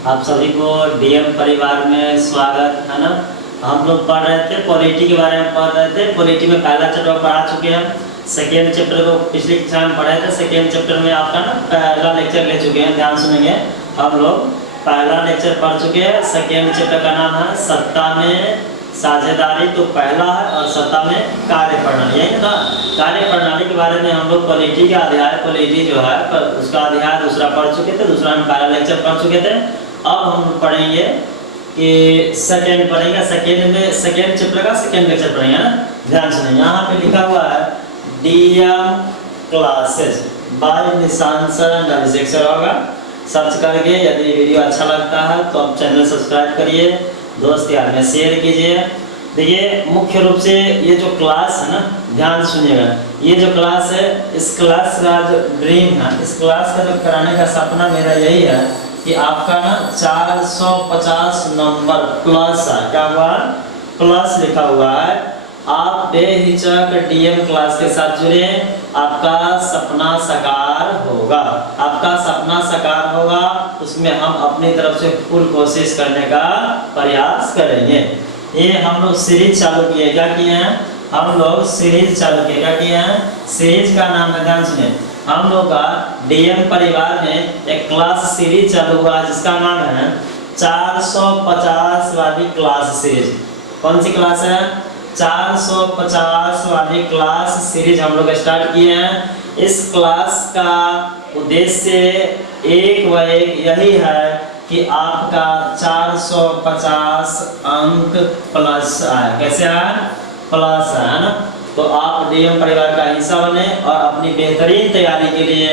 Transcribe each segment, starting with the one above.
आप सभी को डीएम परिवार में स्वागत है ना। हम लोग पढ़ रहे थे पॉलिटी के बारे में पढ़ रहे थे। पॉलिटी में पहला चैप्टर पढ़ा चुके हैं। सेकेंड चैप्टर को पिछली कक्षा में पढ़े थे। सेकेंड चैप्टर में आपका ना पहला लेक्चर ले चुके हैं, ध्यान सुनेंगे। हम लोग पहला लेक्चर पढ़ चुके हैं। सेकेंड चैप्टर का नाम है सत्ता में साझेदारी, तो पहला है, और सत्ता में कार्य प्रणाली, यही ना। कार्य प्रणाली के बारे में हम लोग पॉलिटी का अध्याय, पॉलिटी जो है उसका अध्याय दूसरा पढ़ चुके थे। दूसरा में पहला लेक्चर पढ़ चुके थे। अब हम पढ़ेंगे कि सेकेंड पढ़ेंगे। सेकेंड में सेकेंड चैप्टर का सेकेंड लेक्चर पढ़ेंगे ना। ध्यान सुनिए, यहाँ पे लिखा हुआ है डीएम क्लासेस बाय निशांसन अभिषेक सर होगा। सर्च करके यदि वीडियो अच्छा लगता है तो आप चैनल सब्सक्राइब करिए, दोस्त यार में शेयर कीजिए। देखिए मुख्य रूप से ये जो क्लास है ना, ध्यान सुनिएगा, ये जो क्लास है, इस क्लास का जो ड्रीम है, इस क्लास का जो कराने का सपना मेरा यही है कि आपका ना 450 नंबर प्लस है। क्या हुआ? प्लस लिखा हुआ है। आप बेहिचक डीएम क्लास के साथ जुड़े, आपका सपना साकार होगा। आपका सपना साकार होगा, उसमें हम अपनी तरफ से फुल कोशिश करने का प्रयास करेंगे। ये हम लोग सीरीज चालू किए, क्या किए हैं? हम लोग सीरीज चालू किए, क्या किए हैं? सीरीज का नाम है, ध्यान सुनिए, हम लोग का डीएम परिवार में एक क्लास सीरीज चालू हुआ जिसका नाम है 450 वाली क्लास सीरीज। कौन सी क्लास है? 450 वाली क्लास सीरीज हम लोग स्टार्ट किए हैं। इस क्लास का उद्देश्य एक व एक यही है कि आपका 450 अंक प्लस आए। कैसे आए? प्लस है ना। तो आप डीएम परिवार का हिस्सा बने और अपनी बेहतरीन तैयारी के लिए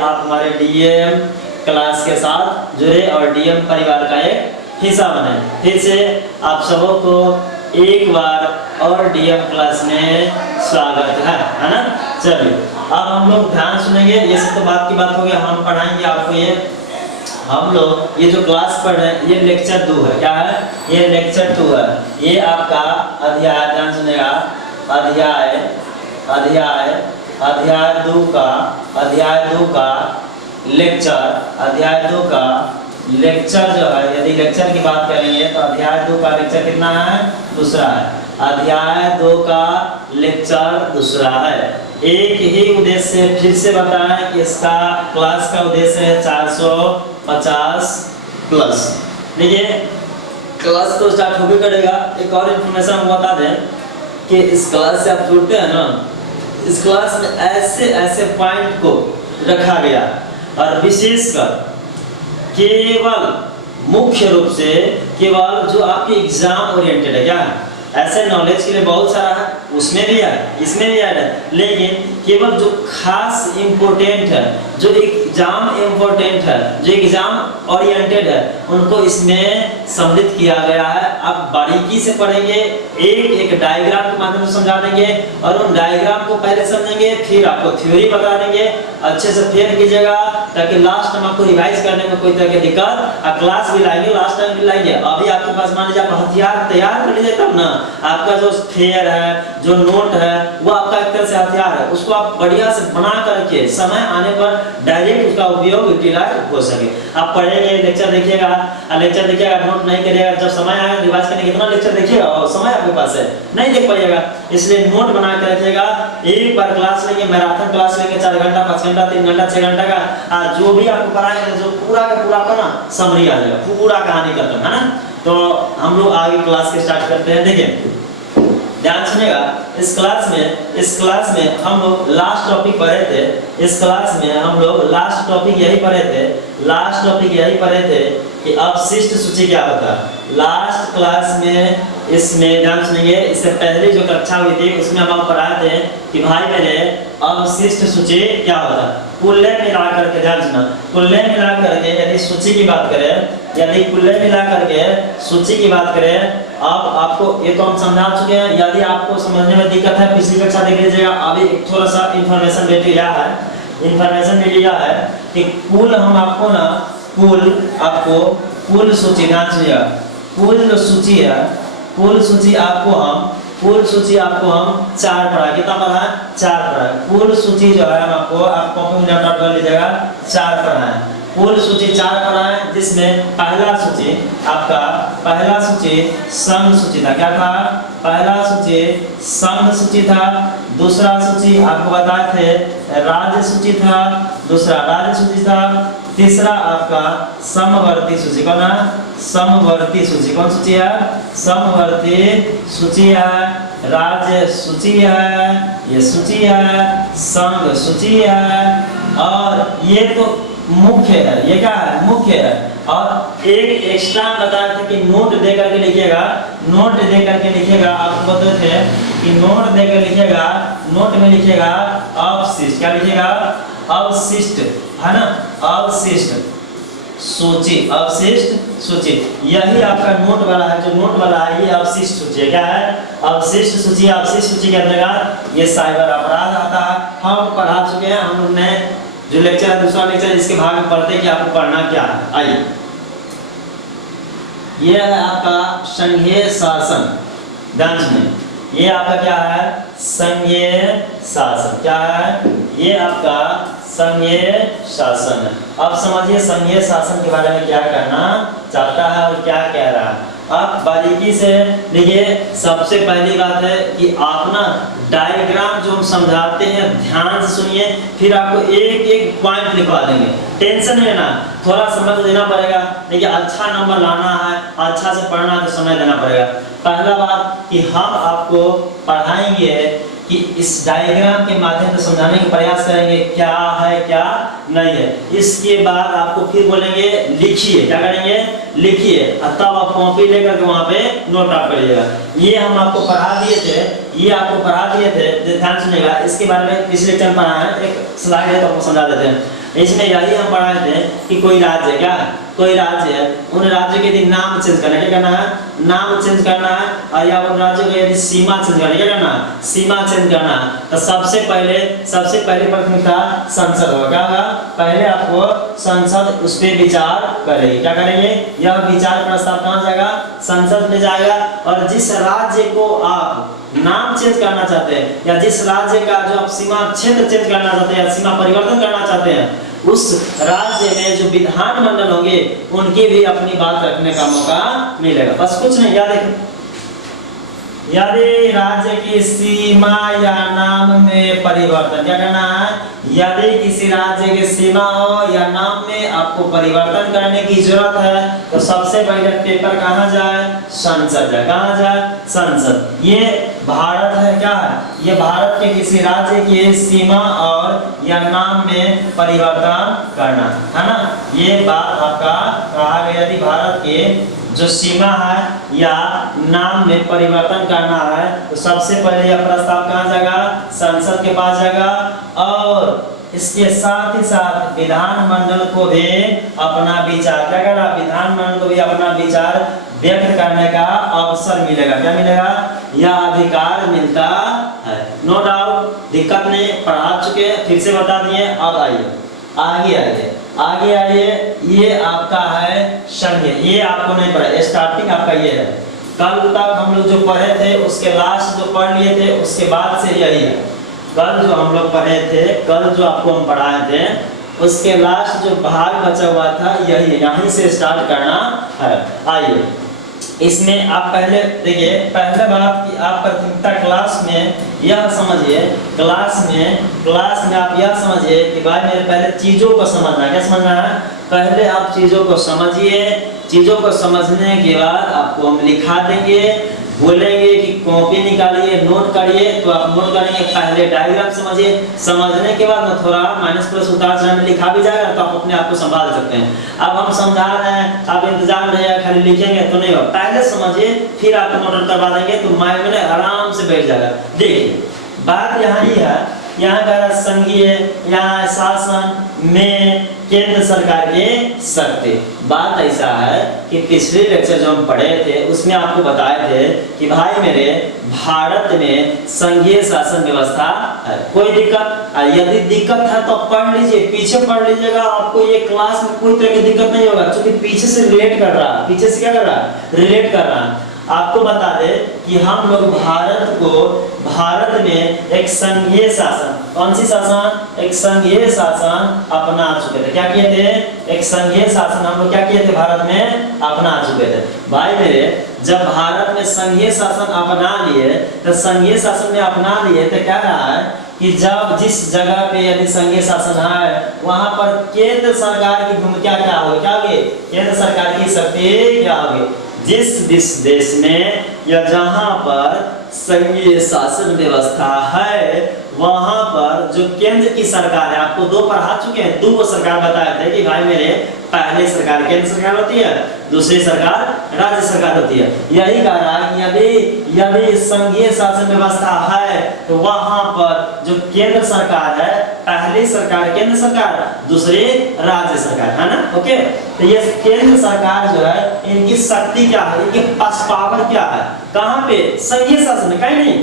आप हमारे डीएम क्लास के साथ जुड़े और डीएम परिवार का एक हिस्सा बने। फिर से आप सबों को एक बार और डीएम क्लास में स्वागत है ना। चलिए अब हम लोग ध्यान सुनेंगे। ये सब तो बात की बात हो गया, हम पढ़ाएंगे आपको। ये हम लोग ये जो क्लास पढ़ रहे हैं ये लेक्चर 2 है। क्या है? ये लेक्चर 2 है। ये आपका अध्याय, ध्यान सुनेगा, अध्याय 2 का लेक्चर जो है, यदि लेक्चर की बात करेंगे तो अध्याय 2 का लेक्चर कितना है? दूसरा है। अध्याय 2 का लेक्चर दूसरा है। एक ही उद्देश्य फिर से बताएं कि इसका क्लास का उद्देश्य है 450 प्लस। देखिए क्लास तो स्टार्ट हो भी करेगा। एक और इन्फॉर्मेशन हम बता दें कि इस क्लास से आप जुड़ते हैं ना, इस क्लास में ऐसे पॉइंट को रखा गया और विशेषकर केवल मुख्य रूप से केवल जो आपके एग्जाम ओरिएंटेड है। क्या है? ऐसे नॉलेज के लिए बहुत सारा है, उसमें भी है, इसमें भी है, लेकिन केवल जो खास इम्पोर्टेंट है, जो एग्जाम इम्पोर्टेंट है, जो एग्जाम ओरिएंटेड है, उनको इसमें सम्मिलित किया गया है। आप बारीकी से पढ़ेंगे, एक डायग्राम के माध्यम से समझा देंगे और उन डायग्राम को पहले समझेंगे, फिर आपको थ्योरी बता देंगे। अच्छे से फेयर कीजिएगा ताकि लास्ट टाइम आपको रिवाइज करने में कोई तरह की दिक्कत, क्लास भी लाएंगे, लास्ट टाइम भी लाएंगे। अभी आपके पास मान लीजिए आप हथियार तैयार कर लीजिए तब ना, आपका जो फेयर है, जो नोट है, वो आपका एक तरह से हथियार है। उसको आप बढ़िया से बना करके समय आने पर डायरेक्ट उसका उपयोग यूटिलाइज हो सके। आप पढ़ेंगे, लेक्चर देखिएगा, नोट नहीं करिएगा, जब समय आएगा रिवाइज करने कितना लेक्चर देखिएगा और समय आपके पास है, नहीं देख पाइएगा। इसलिए नोट बना के रखिएगा। एक बार क्लास लेंगे, मैराथन क्लास लेंगे, 4 घंटा, 5 घंटा, 3 घंटा, 6 घंटा का, जो भी आपको पढ़ाएंगे, जो पूरा का पूरा का ना समरी आ जाएगा, पूरा कहानी खत्म, है ना। तो हम लोग आगे क्लास के स्टार्ट करते हैं। देखिए ध्यान सुनिएगा, इस क्लास में हम लोग लास्ट टॉपिक पढ़े थे। इस क्लास में हम लोग लास्ट टॉपिक यही पढ़े थे कि अवशिष्ट सूची क्या होता है। लास्ट क्लास में इसमें ध्यान सुनिए, इससे पहले जो कक्षा हुई थी उसमें हम आपको पढ़ाए थे कि भाई मेरे अवशिष्ट सूची क्या होता है। कुल मिलाकर के, ध्यान सुना, कुल मिलाकर के यदि सूची की बात करें, सूची की बात करें, अब आपको ये तो हम समझा चुके हैं। यदि आपको समझने में दिक्कत है, पिछली कक्षा देख लीजिएगा। अभी थोड़ा सा इन्फॉर्मेशन दे दिया है कि कुल हम आपको ना कुल सूची, ध्यान सुनिएगा, कुल जो सूची है, कुल सूची आपको हम 4 पढ़ा। कितना पढ़ा है? 4 पढ़ा। कुल सूची जो है हम आपको, आप कॉपी में नोट कर लीजिएगा, 4 पढ़ा है। कुल सूची 4 पढ़ाए, जिसमें पहला सूची संघ सूची था। क्या था? पहला सूची संघ सूची था। दूसरा सूची आपको बताए थे राज्य सूची था, दूसरा राज्य सूची था। तीसरा आपका समवर्ती सूची। कौन है? समवर्ती सूची। कौन सूची है? समवर्ती सूची है। राज्य सूची है, ये सूची है, संघ सूची है, और ये तो मुख्य है। ये क्या है? मुख्य है। और एक एक्स्ट्रा बताया था कि नोट दे करके लिखिएगा, नोट दे करके लिखिएगा। आपको बताते थे कि नोट दे कर लिखिएगा, नोट में लिखिएगा अवशिष्ट। क्या लिखिएगा? अवशिष्ट, है ना? अवशिष्ट सूची, अवशिष्ट सूची। यही आपका नोट वाला है, जो नोट वाला है ये अवशिष्ट सूची। क्या है? अवशिष्ट सूची। अवशिष्ट सूची के अंतर्गत ये साइबर अपराध आता है। हम पढ़ा चुके हैं, हम लोग ने जो लेक्चर है, दूसरा लेक्चर, इसके भाग में पढ़ते हैं कि आपको पढ़ना क्या है। आइए, ये है आपका संघीय शासन। ध्यान सुनिए, ये आपका क्या है? संघीय शासन। क्या है? ये आपका संघीय शासन है। अब समझिए संघीय शासन के बारे में क्या कहना चाहता है और क्या कह रहा है। आप बारीकी से देखिए। सबसे पहली बात है कि आप ना डायग्राम जो हम समझाते हैं ध्यान से सुनिए, फिर आपको एक एक पॉइंट लिखवा देंगे। टेंशन नहीं लेना, थोड़ा समय देना पड़ेगा। देखिए, अच्छा नंबर लाना है, अच्छा से पढ़ना है तो समय देना पड़ेगा। पहला बात कि हम आपको पढ़ाएंगे कि इस डायग्राम के माध्यम से समझाने का प्रयास करेंगे क्या है क्या नहीं है। इसके बाद आपको फिर बोलेंगे लिखिए। क्या करेंगे? लिखिए। तब आप कॉपी लेकर के वहाँ पे नोट आउट करिएगा। ये हम आपको पढ़ा दिए थे, ये आपको पढ़ा दिए थे। ध्यान सुनिएगा, इसके बारे में पिछले लेक्चर पढ़ा है। एक स्लाइड है तो आपको समझा देते हैं। इसमें यही हम पढ़ाए थे कि कोई राज्य, क्या कोई राज्य है, उन राज्य के यदि नाम चेंज करना है, क्या करना है? नाम चेंज करना है। और या उन राज्यों को यदि सीमा चेंज करना है, क्या करना है? सीमा चेंज करना है। तो सबसे पहले प्राथमिकता संसद होगा। क्या होगा? पहले आपको संसद उस पर विचार करेगी। क्या करेंगे? यह विचार प्रस्ताव कहाँ जाएगा? संसद में जाएगा। और जिस राज्य को आप नाम चेंज करना चाहते हैं, या जिस राज्य का जो आप सीमा क्षेत्र चेंज करना चाहते हैं या सीमा परिवर्तन करना चाहते हैं, उस राज्य में जो विधान मंडल होंगे उनकी भी अपनी बात रखने का मौका मिलेगा। बस कुछ नहीं। याद है, यदि राज्य की सीमा या नाम में परिवर्तन, क्या करना है? यदि किसी राज्य की सीमा हो या नाम में आपको परिवर्तन करने की जरूरत है तो सबसे पहले पेपर कहाँ जाए? संसद जाए। कहाँ जाए? संसद। ये भारत है। क्या है? ये भारत के किसी राज्य की सीमा और या नाम में परिवर्तन करना है ना। ये बात आपका कहा गया। यदि भारत के जो सीमा है या नाम में परिवर्तन करना है तो सबसे पहले यह प्रस्ताव कहाँ जाएगा? संसद के पास जाएगा। और इसके साथ ही साथ विधानमंडल को भी अपना विचार, क्या करेगा? विधानमंडल को भी अपना विचार व्यक्त करने का अवसर मिलेगा। क्या मिलेगा? यह अधिकार मिलता है। नो डाउट, दिक्कत नहीं, पढ़ा चुके, फिर से बता दिए। अब आइए आगे आइए। ये आपका है संघीय। ये आपको नहीं पढ़ा, स्टार्टिंग आपका ये है। कल तक हम लोग जो पढ़े थे उसके लास्ट जो पढ़ लिए थे उसके बाद से यही है। कल जो हम लोग पढ़े थे, कल जो आपको हम पढ़ाए थे उसके लास्ट जो भाग बचा हुआ था यही है। यहीं से स्टार्ट करना है। आइए, इसमें आप पहले देखिए, पहले बात कि आप प्राथमिकता क्लास में यह समझिए, क्लास में आप यह समझिए कि भाई मेरे पहले चीज़ों को समझना है। क्या समझना है? पहले आप चीज़ों को समझिए। चीज़ों को समझने के बाद आपको हम लिखा देंगे, बोलेंगे कि कॉपी निकालिए, नोट करिए, तो आप नोट करेंगे। पहले डायग्राम समझिए, समझने के बाद में थोड़ा माइनस प्लस उतार चढ़ाव में लिखा भी जाएगा तो आप अपने आप को संभाल सकते हैं। अब हम समझा रहे हैं, आप इंतजार रहिएगा, खाली लिखेंगे तो नहीं होगा। पहले समझिए, फिर आपको नोट करवा देंगे तो माइंड में आराम से बैठ जाएगा। देखिए, बात यहाँ ही है, यहाँ का संघीय, यहाँ शासन में केंद्र सरकार के शक्ति। बात ऐसा है कि पिछले लेक्चर जो हम पढ़े थे उसमें आपको बताए थे कि भाई मेरे भारत में संघीय शासन व्यवस्था है। कोई दिक्कत? यदि दिक्कत है तो पढ़ लीजिए, पीछे पढ़ लीजिएगा, आपको ये क्लास में कोई तरह की दिक्कत नहीं होगा, क्योंकि पीछे से रिलेट कर रहा है। पीछे से क्या कर रहा है? रिलेट कर रहा है। आपको बता दे कि हम लोग भारत में एक संघीय शासन, कौन सी शासन, एक संघीय शासन अपना चुके थे। क्या किए थे, एक संघीय शासन हम लोग क्या किए थे, भारत में अपना चुके थे। भाई मेरे, जब भारत में संघीय शासन अपना लिए तो संघीय शासन में अपना लिए तो क्या रहा है कि जब जिस जगह पे यदि संघीय शासन है वहां पर केंद्र सरकार की भूमिका क्या होगी, क्या होगी, केंद्र सरकार की शक्ति क्या होगी। जिस देश में या जहां पर संघीय शासन व्यवस्था है वहां पर जो केंद्र की सरकार है, आपको दो पढ़ा चुके हैं, दो सरकार बताए थे कि भाई मेरे, पहले सरकार केंद्र सरकार होती है, दूसरी सरकार राज्य सरकार होती है। यही कह रहा है कि यदि संघीय शासन व्यवस्था है तो वहां पर जो केंद्र सरकार है, पहली सरकार केंद्र सरकार, दूसरी राज्य सरकार, है ना। ओके, तो ये केंद्र सरकार जो है इनकी शक्ति क्या है, इनके पास पावर क्या है, कहां पे, संघीय शासन में, कहीं नहीं।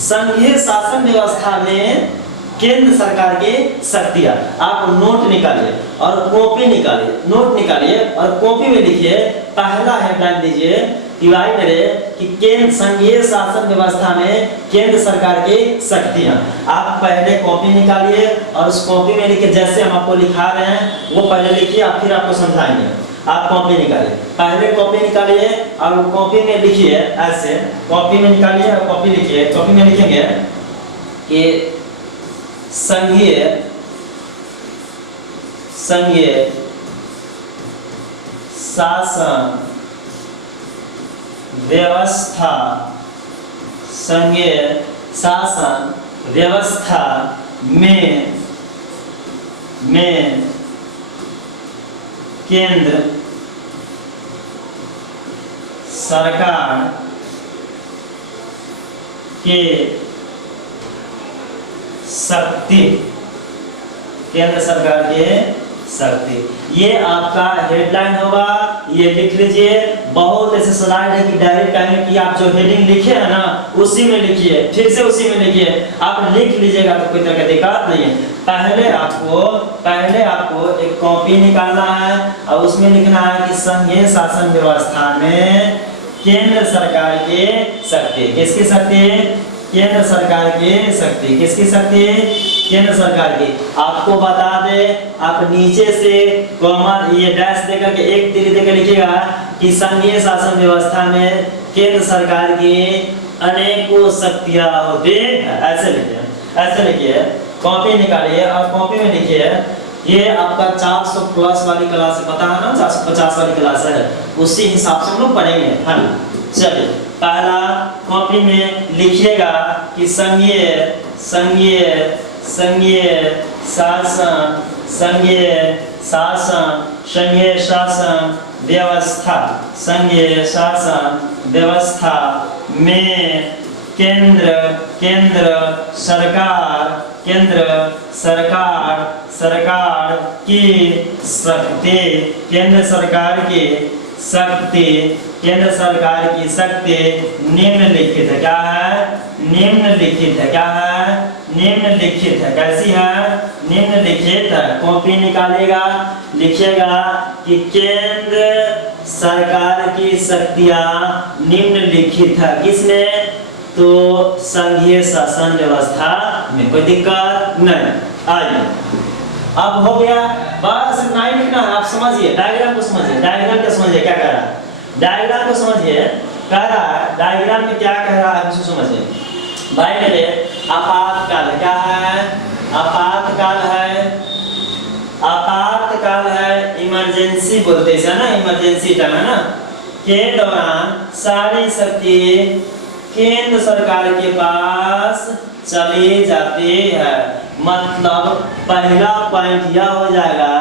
संघीय शासन व्यवस्था में केंद्र सरकार की शक्तियां। आप नोट निकालिए और कॉपी निकालिए, नोट निकालिए और कॉपी में लिखिए, पहला हेडलाइन दीजिए कि भाई मेरे कि केंद्र संघीय शासन व्यवस्था में केंद्र सरकार की शक्तियां। आप पहले कॉपी निकालिए और उस कॉपी में लिखिए, जैसे हम आपको लिखा रहे हैं वो पहले लिखिए, आप फिर आपको समझाएंगे। आप कॉपी निकालिए, पहले कॉपी निकालिए और कॉपी में लिखिए, ऐसे कॉपी में निकालिए और कॉपी लिखिए। कॉपी में लिखेंगे कि संघीय शासन व्यवस्था, संघीय शासन व्यवस्था में केंद्र सरकार के शक्ति, केंद्र सरकार के शक्ति, ये आपका हेडलाइन होगा। ये लिख लीजिए। बहुत ऐसे स्लाइड है कि डायरेक्ट कहेंगे कि आप जो हेडिंग लिखे है ना उसी में लिखिए, फिर से उसी में लिखिए। आप लिख लीजिएगा तो कोई तरह का दिक्कत नहीं है। पहले आपको एक कॉपी निकालना है और उसमें लिखना है कि संघीय शासन व्यवस्था में केंद्र सरकार की शक्ति, किसकी शक्ति, केंद्र सरकार की शक्ति, किसकी शक्ति, केंद्र सरकार की। आपको बता दे, आप नीचे से कॉमा ये डैश देकर के एक तीर देकर लिखिएगा कि संघीय शासन व्यवस्था में केंद्र सरकार की अनेकों शक्तियां होती हैं। ऐसे लिखिए, ऐसे लिखिए। कॉपी निकालिए और कॉपी में लिखिए। ये आपका 400 प्लस वाली क्लास है, पता है ना, 450 वाली क्लास है, उसी हिसाब से हम लोग पढ़ेंगे, है ना। चलिए, पहला कॉपी में लिखिएगा कि संघीय शासन व्यवस्था, संघीय शासन व्यवस्था में केंद्र सरकार की शक्ति, केंद्र सरकार की शक्ति, केंद्र सरकार की शक्ति निम्नलिखित है। क्या है, निम्नलिखित है। क्या है, निम्नलिखित है। कैसी है, निम्नलिखित है। कॉपी निकालेगा, लिखिएगा कि केंद्र सरकार की शक्तियां निम्नलिखित है। किसने, तो संघीय शासन व्यवस्था में। कोई दिक्कत नहीं। आइए, अब हो गया। बस इतना ही लिखना है। आप समझिए, डायग्राम को समझिए, डायग्राम को समझिए क्या कह रहा है, डायग्राम को समझिए। कह रहा है डायग्राम में क्या कह रहा है उसको समझिए। भाई मेरे, आपातकाल क्या है, आपातकाल है, आपातकाल है, इमरजेंसी बोलते हैं ना, इमरजेंसी टाइम है ना, के दौरान सारी शक्ति केंद्र सरकार के पास चली जाती है। मतलब पहला पॉइंट यह हो जाएगा,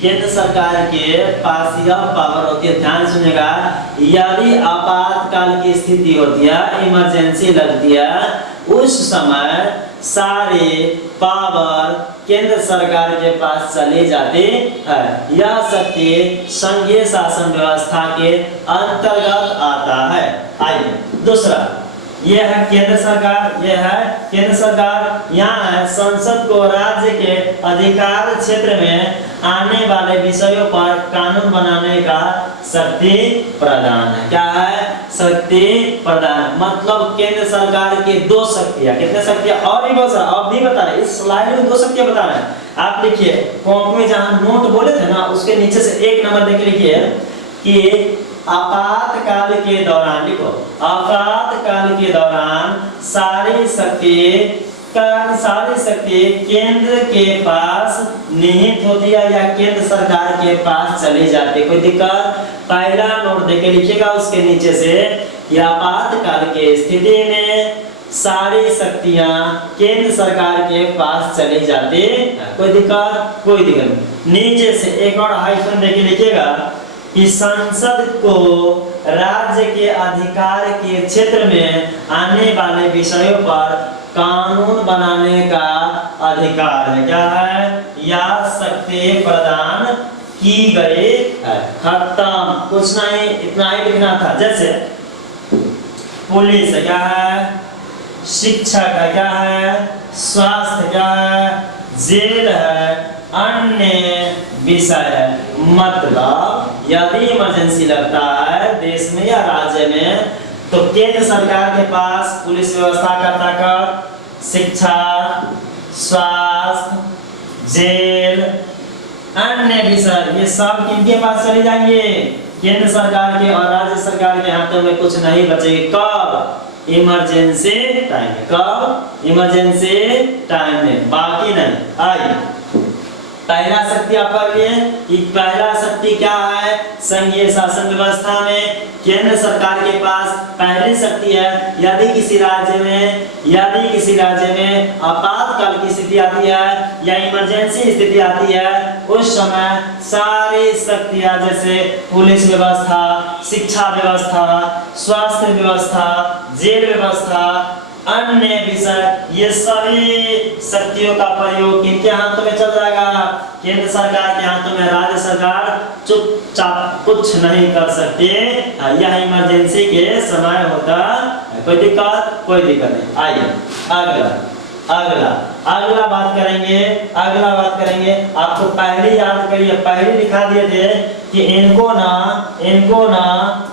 केंद्र सरकार के पास यह पावर होती है। ध्यान सुनिएगा, यदि आपातकाल की स्थिति होती है, इमरजेंसी लगती है, उस समय सारे पावर केंद्र सरकार के पास चली जाती है। यह शक्ति संघीय शासन व्यवस्था के अंतर्गत आता है। आइए, दूसरा ये है केंद्र सरकार, ये है केंद्र सरकार। यहाँ है संसद को राज्य के अधिकार क्षेत्र में आने वाले विषयों पर कानून बनाने का शक्ति प्रदान है। क्या है, शक्ति प्रदान, मतलब केंद्र सरकार की दो शक्तियां, कितने शक्तियां और भी बहुत सारा आप भी बता रहे, इस स्लाइड में दो शक्तियां बता रहे हैं। आप लिखिए कॉपी में जहां नोट बोले थे ना उसके नीचे से एक नंबर देके लिखिए कि आपातकाल के दौरान, लिखो आपातकाल के दौरान सारी शक्ति केंद्र के पास निहित होती है या केंद्र सरकार के पास चली जाती है। कोई दिक्कत? पहला नोट देके लिखिएगा उसके नीचे से कि आपातकाल के स्थिति में सारी शक्तियां केंद्र सरकार के पास चली जाती है। कोई दिक्कत? कोई दिक्कत नहीं। नीचे से एक और हाइफन देके लिखिएगा कि संसद को राज्य के अधिकार के क्षेत्र में आने वाले विषयों पर कानून बनाने का अधिकार है। क्या है? या शक्ति प्रदान की गई है। खत्म, कुछ नहीं, इतना ही लिखना था। जैसे पुलिस क्या है, शिक्षा का क्या है, स्वास्थ्य क्या है, जेल है, अन्य विषय है। मतलब यदि इमरजेंसी लगता है देश में या राज्य में तो केंद्र सरकार के पास पुलिस व्यवस्था का ताकत, शिक्षा, स्वास्थ्य, जेल, अन्य विषय, ये सब किनके पास चले जाएंगे? केंद्र सरकार के और राज्य सरकार के हाथों में कुछ नहीं बचेगा। कब? इमरजेंसी टाइम में। कब? इमरजेंसी टाइम में, बाकी नहीं। आइए पहला शक्ति आप पढ़ लिए कि पहला शक्ति क्या है? संघीय शासन व्यवस्था में केंद्र सरकार के पास पहली शक्ति है। यदि किसी राज्य में आपातकाल की स्थिति आती है या इमरजेंसी स्थिति आती है उस समय सारी शक्तियां जैसे पुलिस व्यवस्था, शिक्षा व्यवस्था, स्वास्थ्य व्यवस्था, जेल व्यवस्था, अन्य विषय, ये सभी शक्तियों का प्रयोग किनके हाथों में चल जाएगा? केंद्र सरकार के हाथों में। राज्य सरकार चुपचाप कुछ नहीं कर सकते। यह इमरजेंसी के समय होता है। कोई दिक्कत? कोई दिक्कत नहीं। आइए अगला बात करेंगे। आपको पहले याद करिए, पहले लिखा दिए थे कि इनको ना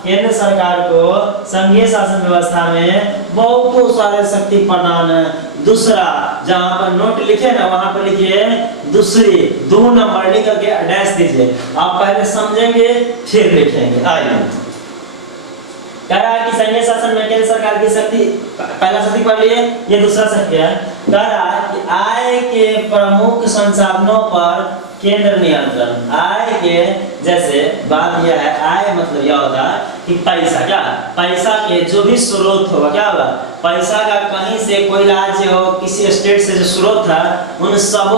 केंद्र सरकार को संघीय शासन व्यवस्था में बहुत सारे शक्ति प्रदान है। दूसरा जहां पर नोट लिखे ना वहां पर लिखिए दूसरी 2 नंबर लिख करके डैश दीजिए। आप पहले समझेंगे फिर लिखेंगे। आइए कह रहा है कि संघीय शासन में केंद्र सरकार की शक्ति, पहला शक्ति पढ़ लिए, ये दूसरा शक्ति है। कह रहा है कि आय के प्रमुख संसाधनों पर केंद्र नियंत्रण। आय के जैसे बात यह है, आय मतलब यह होता है कि पैसा, क्या पैसा के जो भी स्रोत होगा, क्या होगा? पैसा का कहीं से कोई राज्य हो, किसी स्टेट से जो स्रोत है उन सब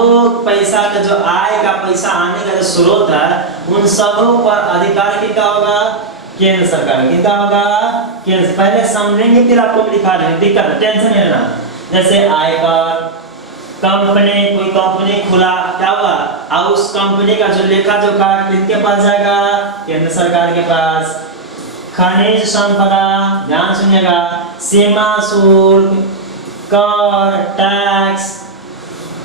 पैसा का जो आय का पैसा आने का जो स्रोत है उन सबों पर अधिकार किसका होगा? केंद्र सरकार। किसका होगा? केंद्र। पहले समझेंगे फिर आपको लिखा देंगे, दिक्कत टेंशन नहीं लेना। जैसे आयकर, कोई कंपनी खुला, क्या हुआ? और उस कंपनी का जो लेखा जोखा किसके पास जाएगा? केंद्र सरकार के पास। खनिज संपदा, ध्यान सुनिएगा, सीमा शुल्क, कर, टैक्स,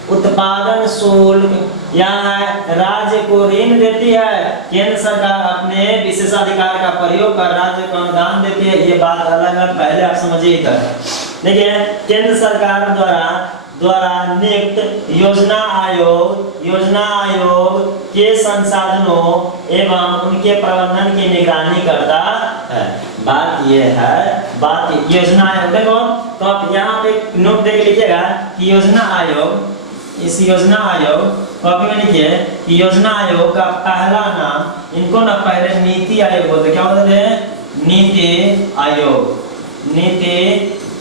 उत्पादन शुल्क, यहाँ राज्य को ऋण देती है केंद्र सरकार, अपने विशेषाधिकार का प्रयोग कर राज्य को अनुदान देती है। ये बात अलग है, पहले आप समझिए इधर। देखिए केंद्र सरकार द्वारा नियुक्त योजना आयोग के संसाधनों एवं उनके प्रबंधन की निगरानी करता है। बात ये है, योजना आयोग देखो तो आप यहाँ पे नोट देके लिखिएगा कि योजना आयोग, इस योजना आयोग कॉपी में लिखिए कि योजना आयोग का पहला नाम, इनको ना पहले नीति आयोग बोलते। क्या बोलते हैं? नीति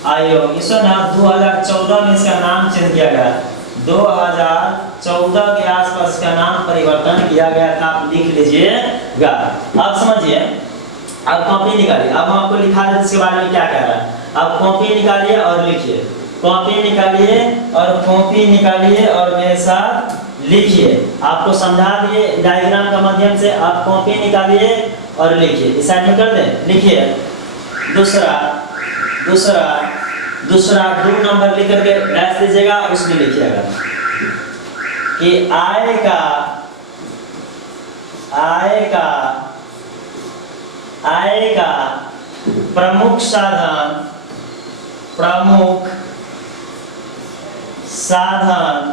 आयोग। इसको ना 2014 में इसका नाम चेंज किया गया। 2014 के आसपास इसका नाम परिवर्तन किया गया था। आप लिख लीजिएगा। आप समझिए, अब कॉपी निकालिए। अब हम आपको लिखा देते इसके बारे में क्या कह रहा है। अब कॉपी निकालिए और लिखिए। कॉपी निकालिए और मेरे साथ लिखिए। आपको समझा दिए डायग्राम का माध्यम से। आप कॉपी निकालिए और लिखिए। इस साइड में कर दें, लिखिए। दूसरा 2 नंबर लिख करके डैश दीजिएगा, उसमें लिखिएगा कि आय का प्रमुख साधन, प्रमुख साधन,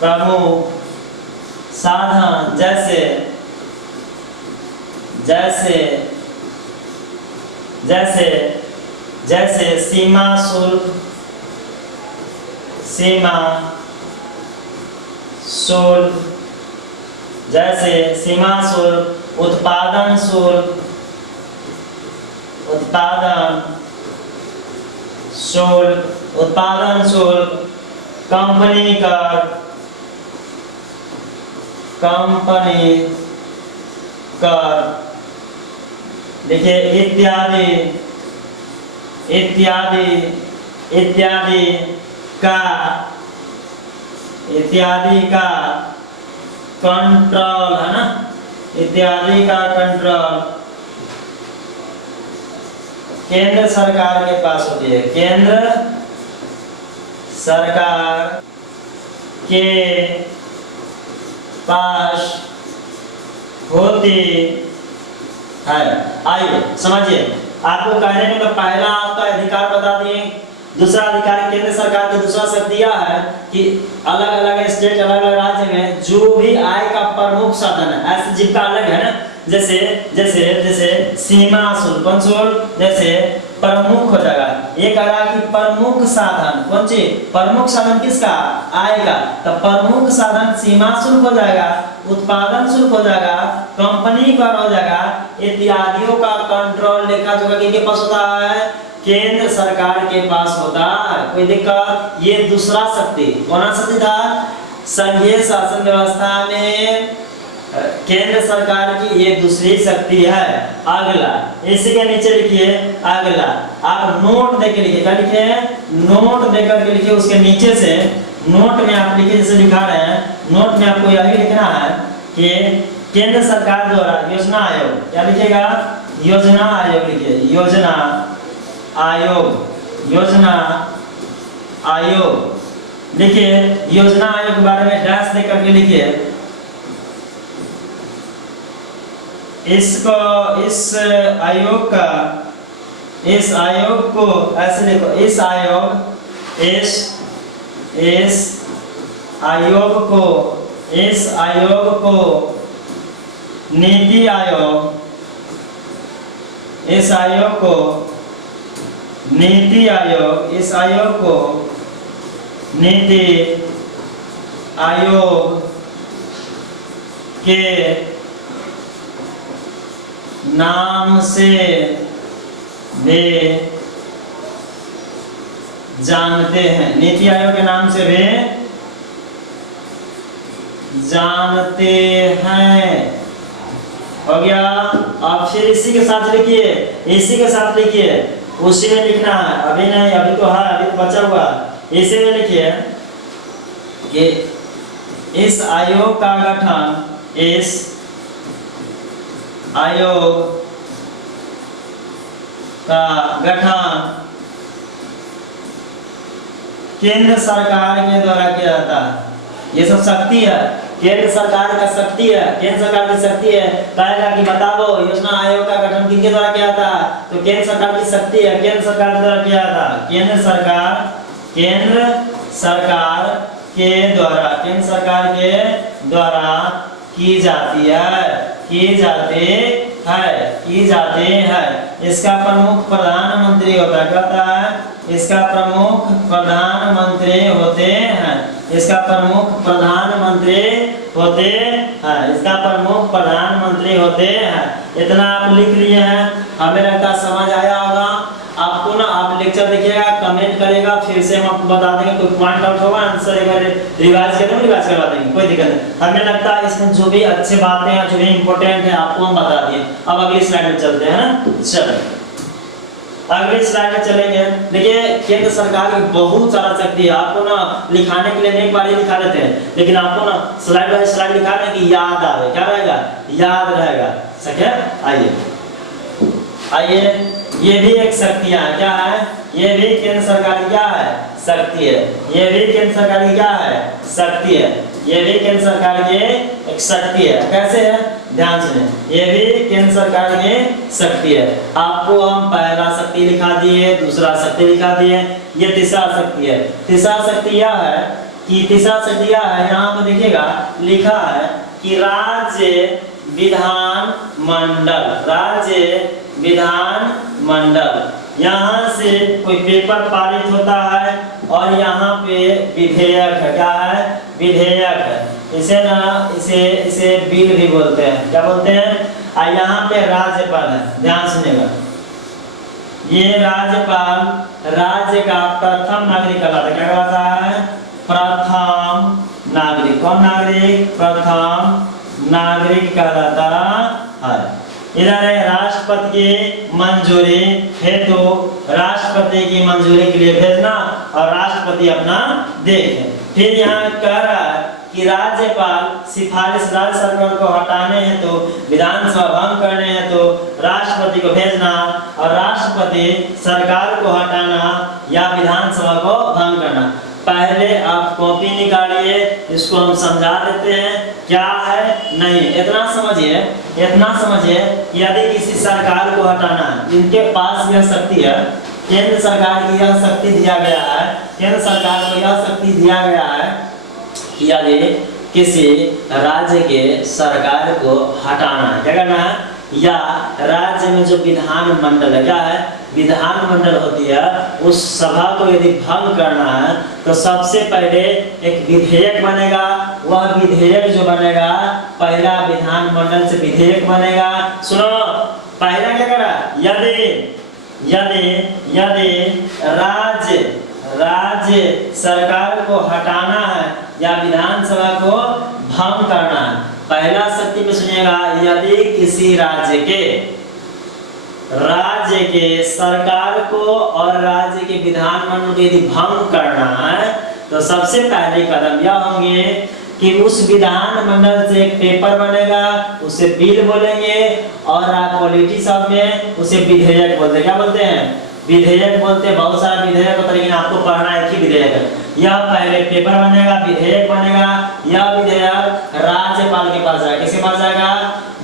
प्रमुख साधन जैसे जैसे जैसे जैसे सीमा शुल्क, सीमा शुल्क, जैसे सीमा शुल्क, उत्पादन शुल्क, उत्पादन शुल्क, उत्पादन शुल्क, कंपनी कर, कंपनी कर, देखिए इत्यादि इत्यादि इत्यादि का, इत्यादि का कंट्रोल है ना, इत्यादि का कंट्रोल केंद्र सरकार के पास होती है, केंद्र सरकार के पास होती है। आइए समझिए, आपको कहने में तो पहला आपका अधिकार बता दिए, दूसरा अधिकार केंद्र सरकार की दूसरा शब्द दिया है कि अलग अलग स्टेट, अलग अलग राज्य में जो भी आय का प्रमुख साधन है, ऐसे जीविका अलग है ना, जैसे जैसे जैसे सीमा शुल्क, कौन शुल्क, जैसे प्रमुख हो जाएगा, ये कह रहा है कि प्रमुख साधन कौन सी, प्रमुख साधन किसका, आय का, तो प्रमुख साधन सीमा शुल्क हो जाएगा, उत्पादन शुल्क हो जाएगा, कंपनी कर हो जाएगा, इत्यादियों का कंट्रोल लेखा जोखा किसके पास होता है, केंद्र सरकार के पास होता है। कोई दिक्कत, ये दूसरा शक्ति, कौन सा शक्ति था, संघीय शासन व्यवस्था में केंद्र सरकार की ये दूसरी शक्ति है। अगला इसी के नीचे लिखिए, अगला आप नोट देके लिखिए, क्या लिखे, नोट देकर के लिखिए, उसके नीचे से नोट में आप लिखिए, जैसे लिखा रहे हैं, नोट में आपको यही लिखना है कि केंद्र सरकार द्वारा योजना आयोग, क्या लिखिएगा, योजना आयोग लिखिए, योजना आयोग, योजना आयोग लिखिए, योजना आयोग के बारे में डैश देकर के लिखिए, इसको, इस आयोग का, इस आयोग को ऐसे लिखो, इस आयोग, इस आयोग को, इस आयोग को नीति आयोग, इस आयोग को नीति आयोग, इस आयोग को नीति आयोग के नाम से वे जानते हैं, नीति आयोग के नाम से वे जानते हैं। हो गया। अब फिर इसी के साथ लिखिए, इसी के साथ लिखिए, उसी में लिखना है, अभी नहीं, अभी तो है, अभी तो बचा हुआ, इसी में लिखिए कि इस आयोग का गठन, इस आयोग का गठन केंद्र सरकार के द्वारा किया जाता है। ये सब शक्ति है, केंद्र सरकार का शक्ति है, केंद्र सरकार की शक्ति है। कहेगा कि बताओ योजना आयोग का गठन किसके द्वारा किया था, तो केंद्र सरकार की शक्ति है, केंद्र सरकार के द्वारा किया था। केंद्र सरकार के द्वारा, केंद्र सरकार के द्वारा की जाती है, की जाती है। इसका प्रमुख प्रधानमंत्री होता है, क्या होता है, इसका प्रमुख प्रधानमंत्री होते हैं, इसका प्रमुख प्रधानमंत्री होते हैं, इसका प्रमुख प्रधानमंत्री होते हैं। इतना आप लिख लिए हैं, हमें लगता समझ आया होगा आपको ना। आप लेक्चर देखिएगा, कमेंट करेगा, फिर से हम आपको बता देंगे, कोई पॉइंट आउट होगा आंसर एक बार रिवाइज करते हैं, रिवाइज करवा देंगे, कोई दिक्कत नहीं। हमें लगता है इसमें जो भी अच्छे बातें हैं, जो भी इंपॉर्टेंट है, आपको हम बता दिए। अब अगली स्लाइड में चलते हैं ना, चलो अगली स्लाइड में चलेंगे। देखिए केंद्र सरकार की बहुत सारा शक्ति है, आपको ना लिखाने के लिए एक बार ही लिखा लेते हैं, लेकिन आपको ना स्लाइड बाय स्लाइड लिखा रहे कि याद आवे, क्या रहेगा, याद रहेगा। सके आइए ये भी एक शक्तियां है, क्या है, ये भी केंद्र सरकार की क्या है, शक्ति है। ये भी केंद्र सरकार की क्या है, शक्ति है। ये भी केंद्र सरकार की एक शक्ति है। कैसे है, ध्यान सुने, ये भी केंद्र सरकार की शक्ति है। आपको हम पहला शक्ति लिखा दिए, दूसरा शक्ति लिखा दिए, ये तीसरा शक्ति है। तीसरा शक्ति यह है कि तीसरा शक्ति यह है, यहाँ पर देखिएगा लिखा है कि राज्य विधान मंडल, राज्य विधान मंडल, यहाँ से कोई पेपर पारित होता है और यहाँ पे विधेयक है, क्या है, विधेयक है। इसे ना इसे बिल भी बोलते हैं, क्या बोलते हैं। और यहाँ पे राज्यपाल है, ध्यान सुनिएगा, ये राज्यपाल राज्य का प्रथम नागरिक कहलाता है। क्या कहलाता है, प्रथम नागरिक। कौन नागरिक, प्रथम नागरिक कहलाता है। इधर है राष्ट्रपति की मंजूरी हेतु, राष्ट्रपति की मंजूरी के लिए भेजना और राष्ट्रपति अपना देखे। फिर यहाँ कह रहा है कि राज्यपाल सिफारिश राज्य सरकार को हटाने हेतु, विधानसभा भंग करने हेतु राष्ट्रपति को भेजना और राष्ट्रपति सरकार को हटाना या विधानसभा को भंग करना। पहले आप कॉपी निकालिए, इसको हम समझा देते हैं क्या है नहीं। इतना समझिए यदि किसी सरकार को हटाना है, इनके पास यह शक्ति है, केंद्र सरकार की यह शक्ति दिया गया है, केंद्र सरकार को यह शक्ति दिया गया है कि यदि किसी राज्य के सरकार को हटाना है, क्या करना है, या राज्य में जो विधान मंडल है, क्या है, विधान मंडल होती है, उस सभा को यदि भंग करना है तो सबसे पहले एक विधेयक बनेगा। वह विधेयक जो बनेगा, पहला विधान मंडल से विधेयक बनेगा। सुनो, पहला क्या करा, यदि राज्य सरकार को हटाना है या विधानसभा को भंग करना है, पहला शक्ति में सुनिएगा, यदि किसी राज्य के सरकार को और राज्य के विधानमंडल को यदि भंग करना है तो सबसे पहले कदम यह होंगे कि उस विधानमंडल से एक पेपर बनेगा, उसे बिल बोलेंगे और आप पॉलिटी शब्द में उसे विधेयक बोलते हैं। क्या बोलते हैं, विधेयक बोलते हैं। बहुत सारा विधेयक होता है लेकिन आपको पढ़ना एक ही विधेयक है। यह पहले पेपर बनेगा, विधेयक बनेगा, यह विधेयक राज्यपाल के पास जाएगा। किसके पास जाएगा,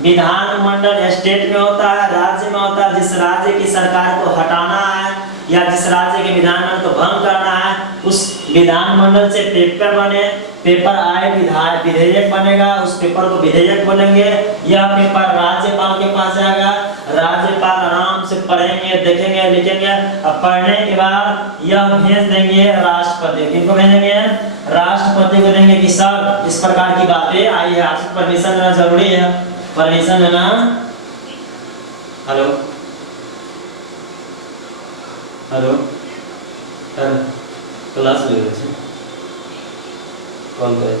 विधानमंडल स्टेट में होता है, राज्य में होता है। जिस राज्य की सरकार को हटाना है या जिस राज्य के विधानमंडल को भंग करना है, उस विधानमंडल से पेपर बने, पेपर आए, विधेयक बनेगा, उस पेपर को विधेयक बोलेंगे। यह पेपर राज्यपाल के पास जाएगा, राज्यपाल आराम से पढ़ेंगे, देखेंगे, लिखेंगे। अब पढ़ने के बाद यह भेज देंगे राष्ट्रपति। किनको भेजेंगे, राष्ट्रपति को देंगे कि सर इस प्रकार की बातें आई है, आपसे परमिशन लेना जरूरी है, परमिशन लेना। हेलो हेलो सर, क्लास ले रहे थे, कौन करे,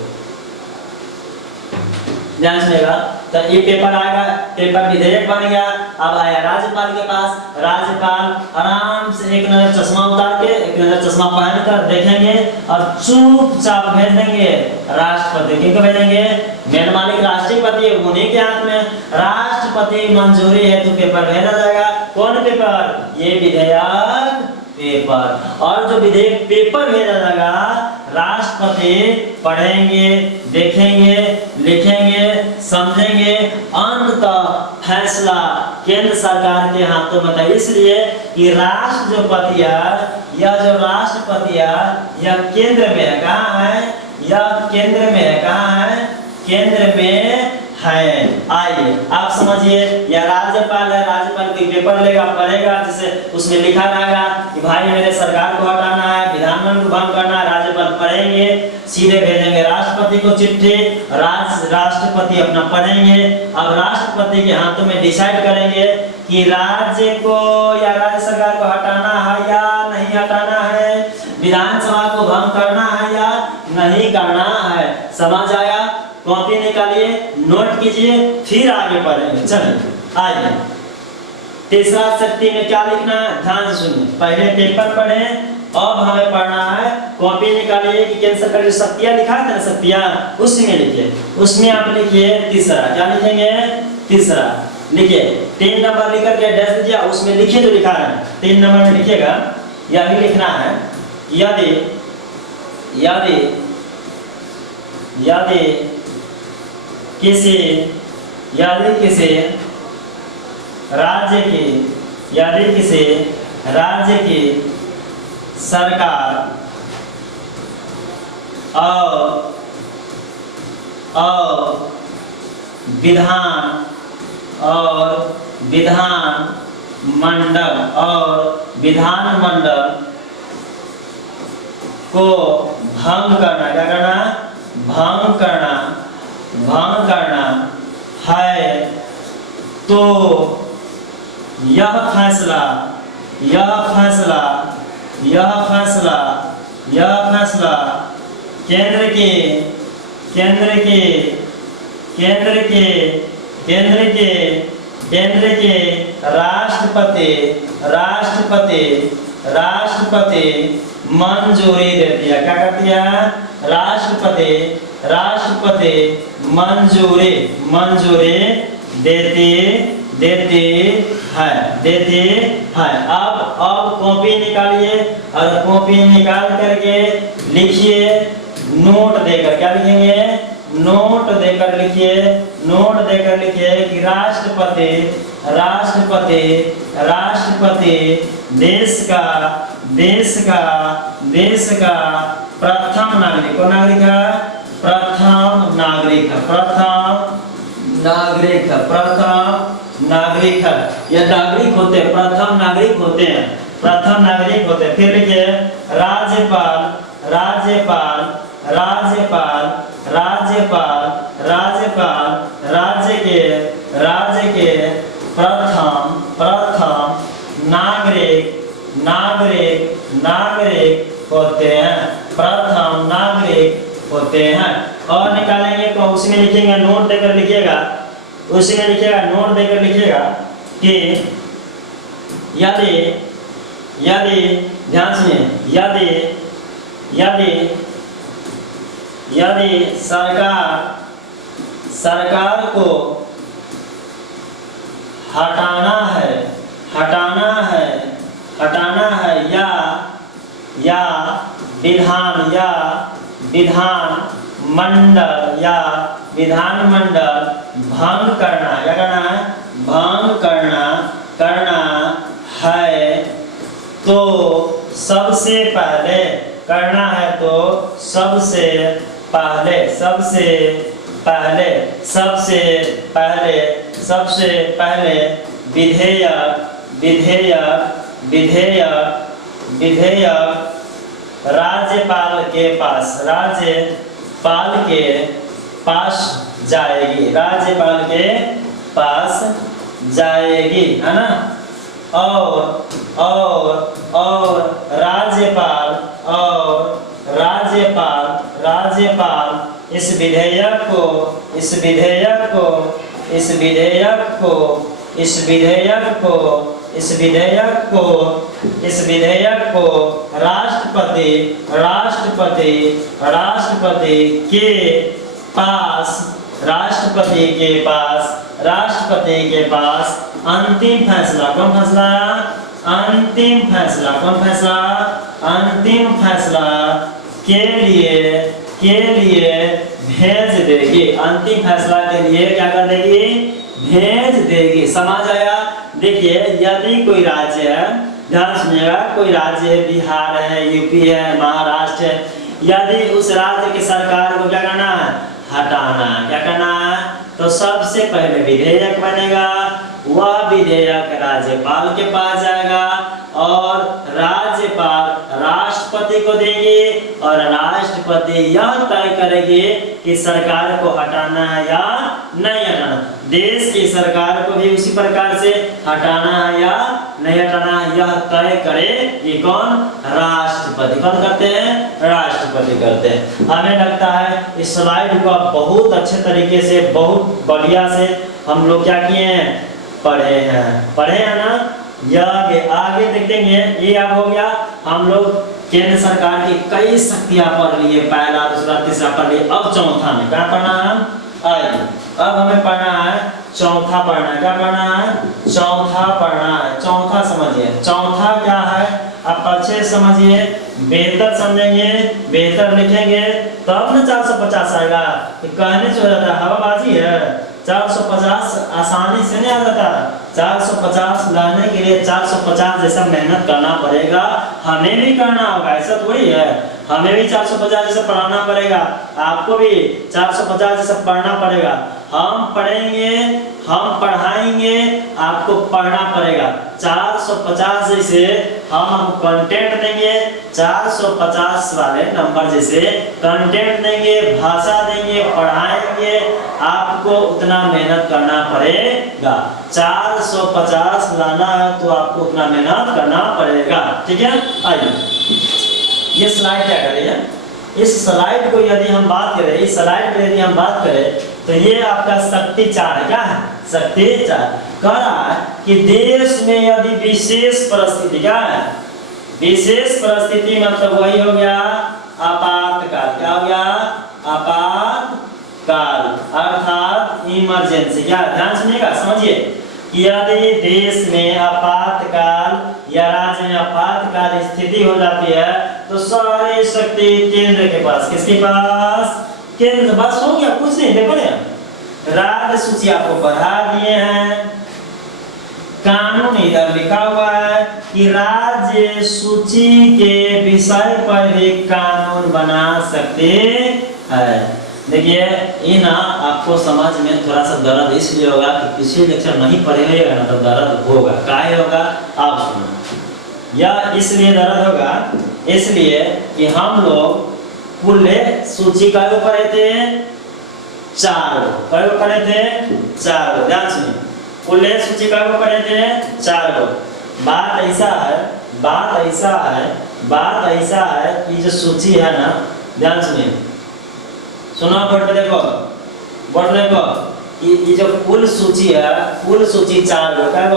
ध्यान सुनेगा। तो ये पेपर आएगा, पेपर विधेयक बन गया। अब आया राज्यपाल के पास, राज्यपाल आराम से एक नजर चश्मा उतार के, एक नजर चश्मा पहनकर देखेंगे और चुपचाप भेज देंगे राष्ट्रपति। किनको भेजेंगे, मेन मालिक राष्ट्रपति, उन्हीं के हाथ में। राष्ट्रपति मंजूरी है तो पेपर भेजा जाएगा। कौन पेपर, ये विधेयक पेपर। और जो विधेयक पेपर भेजा जाएगा, राष्ट्रपति पढ़ेंगे, देखेंगे, लिखेंगे, समझेंगे, अंततः फैसला केंद्र सरकार के हाथों में था। इसलिए कि राष्ट्रपति यह जो राष्ट्रपति यह केंद्र में है। कहाँ है, यह केंद्र में है। कहाँ है, केंद्र में है। आइए आप समझिए, या राज्यपाल है, राज्यपाल कोई पेपर लेगा, पढ़ेगा, जिसे उसमें लिखा रहेगा कि भाई मेरे सरकार को हटाना है, विधानमंडल को भंग करना है। राज्यपाल पढ़ेंगे, सीधे भेजेंगे राष्ट्रपति को चिट्ठी, राष्ट्रपति अपना पढ़ेंगे। अब राष्ट्रपति के हाथों में डिसाइड करेंगे कि राज्य को या राज्य सरकार को हटाना है या नहीं हटाना है, विधानसभा को भंग करना है या नहीं करना है। समझ आया, कॉपी निकालिए, नोट कीजिए, फिर आगे पढ़ेंगे। चलिए आइए, तीसरा शक्ति में क्या लिखना है, ध्यान से सुनिए। पहले पेपर पढ़ें, अब हमें पढ़ना है, कॉपी निकालिए कि केंद्र सरकार की शक्तियां लिखा है ना, शक्तियां उसी में लिखिए। उसमें आप लिखिए तीसरा, क्या लिखेंगे, तीसरा लिखिए। 3 नंबर लिख करके डैश दीजिए, उसमें लिखिए जो लिखा है 3 नंबर में लिखिएगा। यही लिखना है, यदि किसी यदि किसी राज्य की सरकार और विधानमंडल को भंग करना, क्या करना, भंग करना है, तो यह फैसला केंद्र के राष्ट्रपति मंजूरी देती है। क्या करती है? राष्ट्रपति मंजूरी देती है। अब कॉपी निकालिए और कॉपी निकाल करके लिखिए, नोट देकर, क्या लिखेंगे? नोट देकर लिखिए कि राष्ट्रपति देश का प्रथम नागरिक, कौन नागरिक है? प्रथम नागरिक है। यह नागरिक होते हैं, प्रथम नागरिक होते हैं। फिर लिखिए राज्यपाल राज्य के प्रथम नागरिक होते हैं। और निकालेंगे तो उसमें लिखेंगे, नोट देकर लिखिएगा कि यदि ध्यान सुनिए, यदि सरकार को हटाना है या विधानमंडल भंग करना, क्या करना है? भंग करना है, तो सबसे पहले विधेयक राज्यपाल के पास जाएगी, है ना? और राज्यपाल इस विधेयक को राष्ट्रपति के पास अंतिम फैसला, कौन फैसला के लिए भेज देगी। अंतिम फैसला के लिए क्या कर देगी? भेज देगी। समझ आया? देखिए, यदि कोई राज्य है, ध्यान सुनिएगा, कोई राज्य है, बिहार है, यूपी है, महाराष्ट्र है, यदि उस राज्य की सरकार को क्या करना है? हटाना है। क्या करना है? तो सबसे पहले विधेयक बनेगा, वह विधेयक राज्यपाल के पास जाएगा और राज्यपाल राष्ट्रपति को देंगे और राष्ट्रपति यह तय करेंगे कि सरकार को हटाना है या नहीं हटाना। देश की सरकार को भी उसी प्रकार से हटाना है या नहीं हटाना है, यह तय करे कि कौन? राष्ट्रपति। कौन करते हैं? राष्ट्रपति करते हैं। हमें लगता है इस स्लाइड को बहुत अच्छे तरीके से, बहुत बढ़िया से हम लोग क्या किए हैं? पढ़े हैं ना? यह आगे देखेंगे। ये अब हो गया, हम लोग केंद्र सरकार की कई शक्तियां पढ़ लिए, पहला, दूसरा, तीसरा पढ़ लिए। अब चौथा में क्या पढ़ना है? आइए, अब हमें पढ़ना है चौथा। क्या पढ़ना है? चौथा समझिए। चौथा क्या है? आप अच्छे समझिए, बेहतर समझेंगे, बेहतर लिखेंगे, तब न 450 आएगा। कहने से हो जाता है, हवाबाजी है। 450 आसानी से नहीं आ जाता। 450 लाने के लिए 450 जैसा मेहनत करना पड़ेगा, हमें भी करना होगा। ऐसा थोड़ी है, हमें भी 450 जैसा पढ़ाना पड़ेगा, आपको भी 450 जैसा पढ़ना पड़ेगा। हम पढ़ेंगे, हम पढ़ाएंगे, आपको पढ़ना पड़ेगा। 450 जैसे हम आपको कंटेंट देंगे, 450 वाले नंबर जैसे कंटेंट देंगे, भाषा देंगे, पढ़ाएंगे, आपको उतना मेहनत करना पड़ेगा। 450 लाना है तो आपको उतना मेहनत करना पड़ेगा, ठीक है। आइए ये स्लाइड क्या कर रही है, इस स्लाइड को यदि हम बात करें, इस स्लाइड पे यदि हम बात करें तो ये आपका शक्ति 4 है। क्या है? शक्ति 4 कह रहा है कि देश में यदि विशेष परिस्थिति, क्या है? विशेष परिस्थिति मतलब वही हो गया आपातकाल। क्या हो गया? आपातकाल अर्थात इमरजेंसी। क्या? ध्यान सुनिएगा, समझिए कि यदि देश में आपातकाल या राज्य में आपातकाल स्थिति हो जाती है तो सारी शक्ति केंद्र के पास। किसके पास? केंद्र। बस हो गया, कुछ नहीं। देखो ना, राज्य सूची आपको बढ़ा दिए हैं, कानून इधर लिखा हुआ है कि राज्य सूची के विषय पर भी कानून बना सकते हैं। देखिए ये ना आपको समझ में थोड़ा सा दर्द इसलिए होगा कि पिछले लेक्चर नहीं पढ़े हुए ना, तो दर्द होगा। काहे होगा आप सुनो। या इसलिए दर्द होगा इसलिए कि हम लोग कुल सूची का पढ़े थे 4 गो। कई पढ़े थे? 4 गो। ध्यान सुनिए, कुल सूची का पढ़े थे 4 गो। बात ऐसा है कि जो सूची है ना, ध्यान सुनिए, सुना बोर्ड पे देखो, बोर्ड पे देखो, ये जो कुल सूची है, कुल सूची 4 गो। क्या है?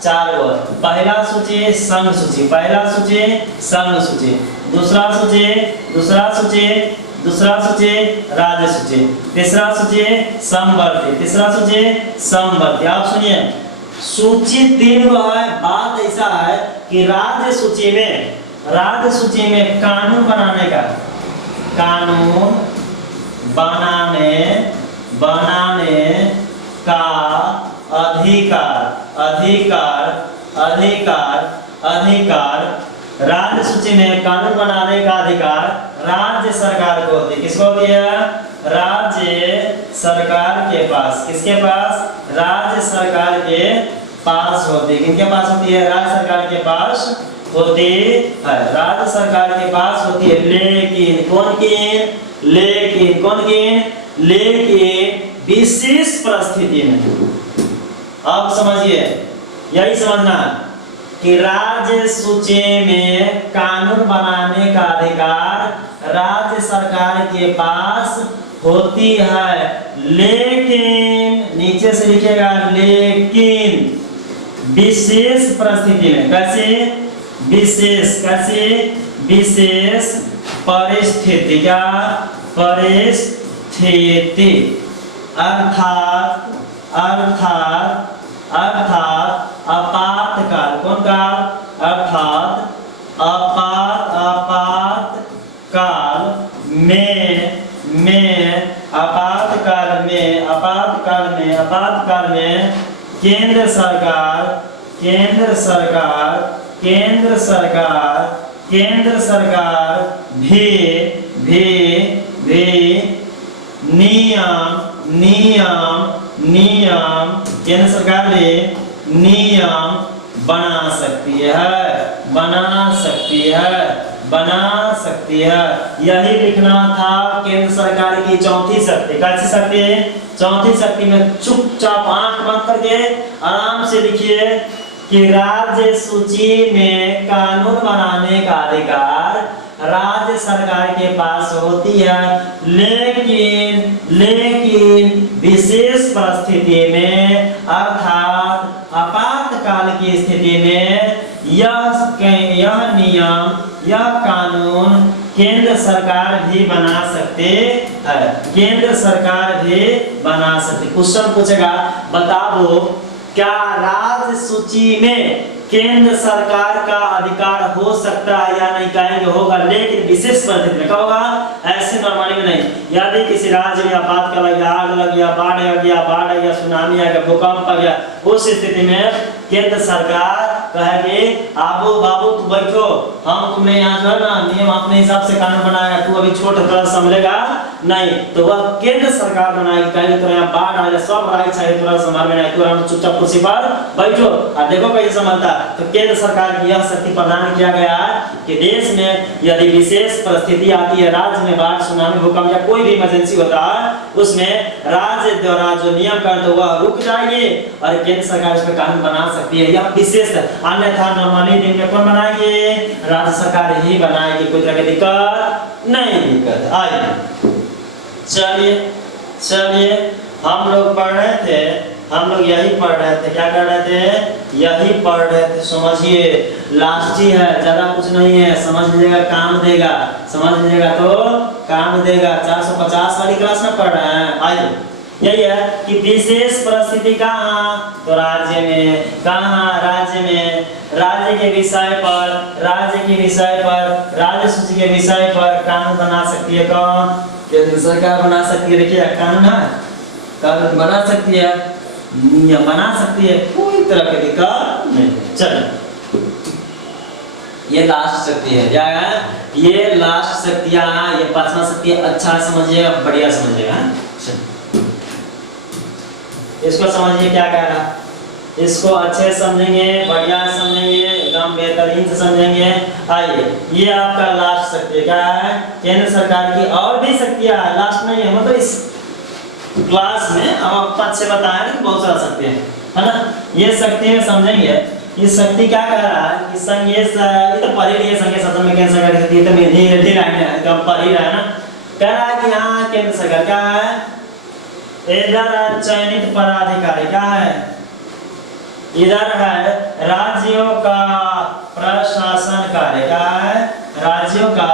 4 गो। पहला सूची संघ सूची, पहला सूची संघ सूची, दूसरा सूची राज्य सूची, तीसरा सूची समवर्ती, तीसरा सूची समवर्ती। आप सुनिए, सूची 3 गो है। बात ऐसा है कि राज्य सूची में कानून बनाने का, कानून बनाने का अधिकार राज्य सूची में कानून बनाने का अधिकार राज्य सरकार को होती है। किसको होती है? राज्य सरकार के पास। किसके पास? राज्य सरकार के पास होती है। किनके पास होती है? राज्य सरकार के पास होती है। राज्य सरकार के पास होती है, लेकिन विशेष परिस्थिति में। अब समझिए, यही समझना कि राज्य सूची में कानून बनाने का अधिकार राज्य सरकार के पास होती है, लेकिन नीचे से लिखिएगा, लेकिन विशेष परिस्थिति में। विशेष परिस्थिति। क्या? परिस्थिति अर्थात आपातकाल। कौन काल? अर्थात आपातकाल में केंद्र सरकार भी केंद्र सरकार भी नियम बना सकती है। यही लिखना था केंद्र सरकार की चौथी शक्ति। कैसी शक्ति? चौथी शक्ति में चुपचाप आंख बंद करके आराम से लिखिए कि राज्य सूची में कानून बनाने का अधिकार राज्य सरकार के पास होती है, लेकिन विशेष परिस्थिति में अर्थात आपातकाल की स्थिति में यह नियम, यह कानून केंद्र सरकार भी बना सकते हैं। केंद्र सरकार भी बना सकते। क्वेश्चन पूछेगा, बता दो क्या राज्य सूची में केंद्र सरकार का अधिकार हो सकता है या नहीं, कहेंगे होगा, लेकिन विशेष परिस्थिति में क्या होगा, ऐसे नॉर्मली में नहीं। यदि किसी राज्य में आपातकाल लग गया, आग लग गया, बाढ़ आ गया, सुनामी आ गया, भूकंप आ गया, उस स्थिति में केंद्र सरकार कहेगी आबू बाबू तू बैठो, हम तुमने यहाँ जो है ना नियम अपने हिसाब से कानून बनाया, तू अभी छोटा थोड़ा संभलेगा नहीं, तो वह केंद्र सरकार बनाएगी, कहेगी तो यहाँ बाढ़ आ गया, सब राइट साइड थोड़ा संभाल में नहीं, तू चुपचाप कुर्सी पर बैठो और देखो कैसे संभलता। तो केंद्र सरकार की यह शक्ति प्रदान किया गया है कि देश में यदि विशेष परिस्थिति आती है, राज्य में बाढ़, सुनामी, भूकंप या कोई भी इमरजेंसी होता है, उसमें राज्य द्वारा जो नियम कर दो वह रुक जाएगी और केंद्र सरकार इसमें कानून बना सकती है। यह विशेष है, अन्यथा नॉर्मली दिन में कौन बनाएगी, राज्य सरकार ही बनाएगी, कोई तरह की दिक्कत नहीं। दिक्कत आइए चलिए हम लोग पढ़ रहे थे, हम लोग यही पढ़ रहे थे, क्या कर रहे थे, यही पढ़ रहे थे। समझिए लास्ट ही है, ज्यादा कुछ नहीं है, समझ लीजिएगा काम देगा, समझ लीजिएगा तो काम देगा। 450 वाली क्लास में पढ़ रहे हैं। आइए यही है कि विशेष परिस्थिति कहाँ, तो राज्य में, कहाँ, राज्य में, राज्य के विषय पर, राज्य के विषय पर, राज्य सूची के विषय पर कानून बना सकती है कौन, केंद्र सरकार बना सकती है। देखिए कानून है, कानून बना सकती है, नियम बना सकती है, कोई तरह की दिक्कत नहीं। चलो ये लास्ट शक्ति है, क्या है, ये लास्ट शक्तियां, ये 5वां शक्ति अच्छा समझिएगा, बढ़िया समझिएगा। इसको समझिए क्या कह रहा, इसको अच्छे समझेंगे, बढ़िया समझेंगे, एकदम बेहतरीन से समझेंगे। आइए ये आपका लास्ट शक्ति क्या है, केंद्र सरकार की और भी शक्तियां है, लास्ट नहीं है, मतलब इस क्लास में हम आपको अच्छे बताया कि बहुत सारा शक्ति है ना। ये शक्ति में समझेंगे, ये शक्ति क्या कह रहा है कि संघीय, ये तो पढ़ ही लिए संघीय शासन में केंद्र सरकार की, तो मेरी रेडी लाइन है, तो पढ़ ही रहा है ना। कह रहा है कि यहाँ केंद्र सरकार क्या है, इधर चयनित पदाधिकारी क्या है, इधर है राज्यों का प्रशासन कार्य, क्या है, राज्यों का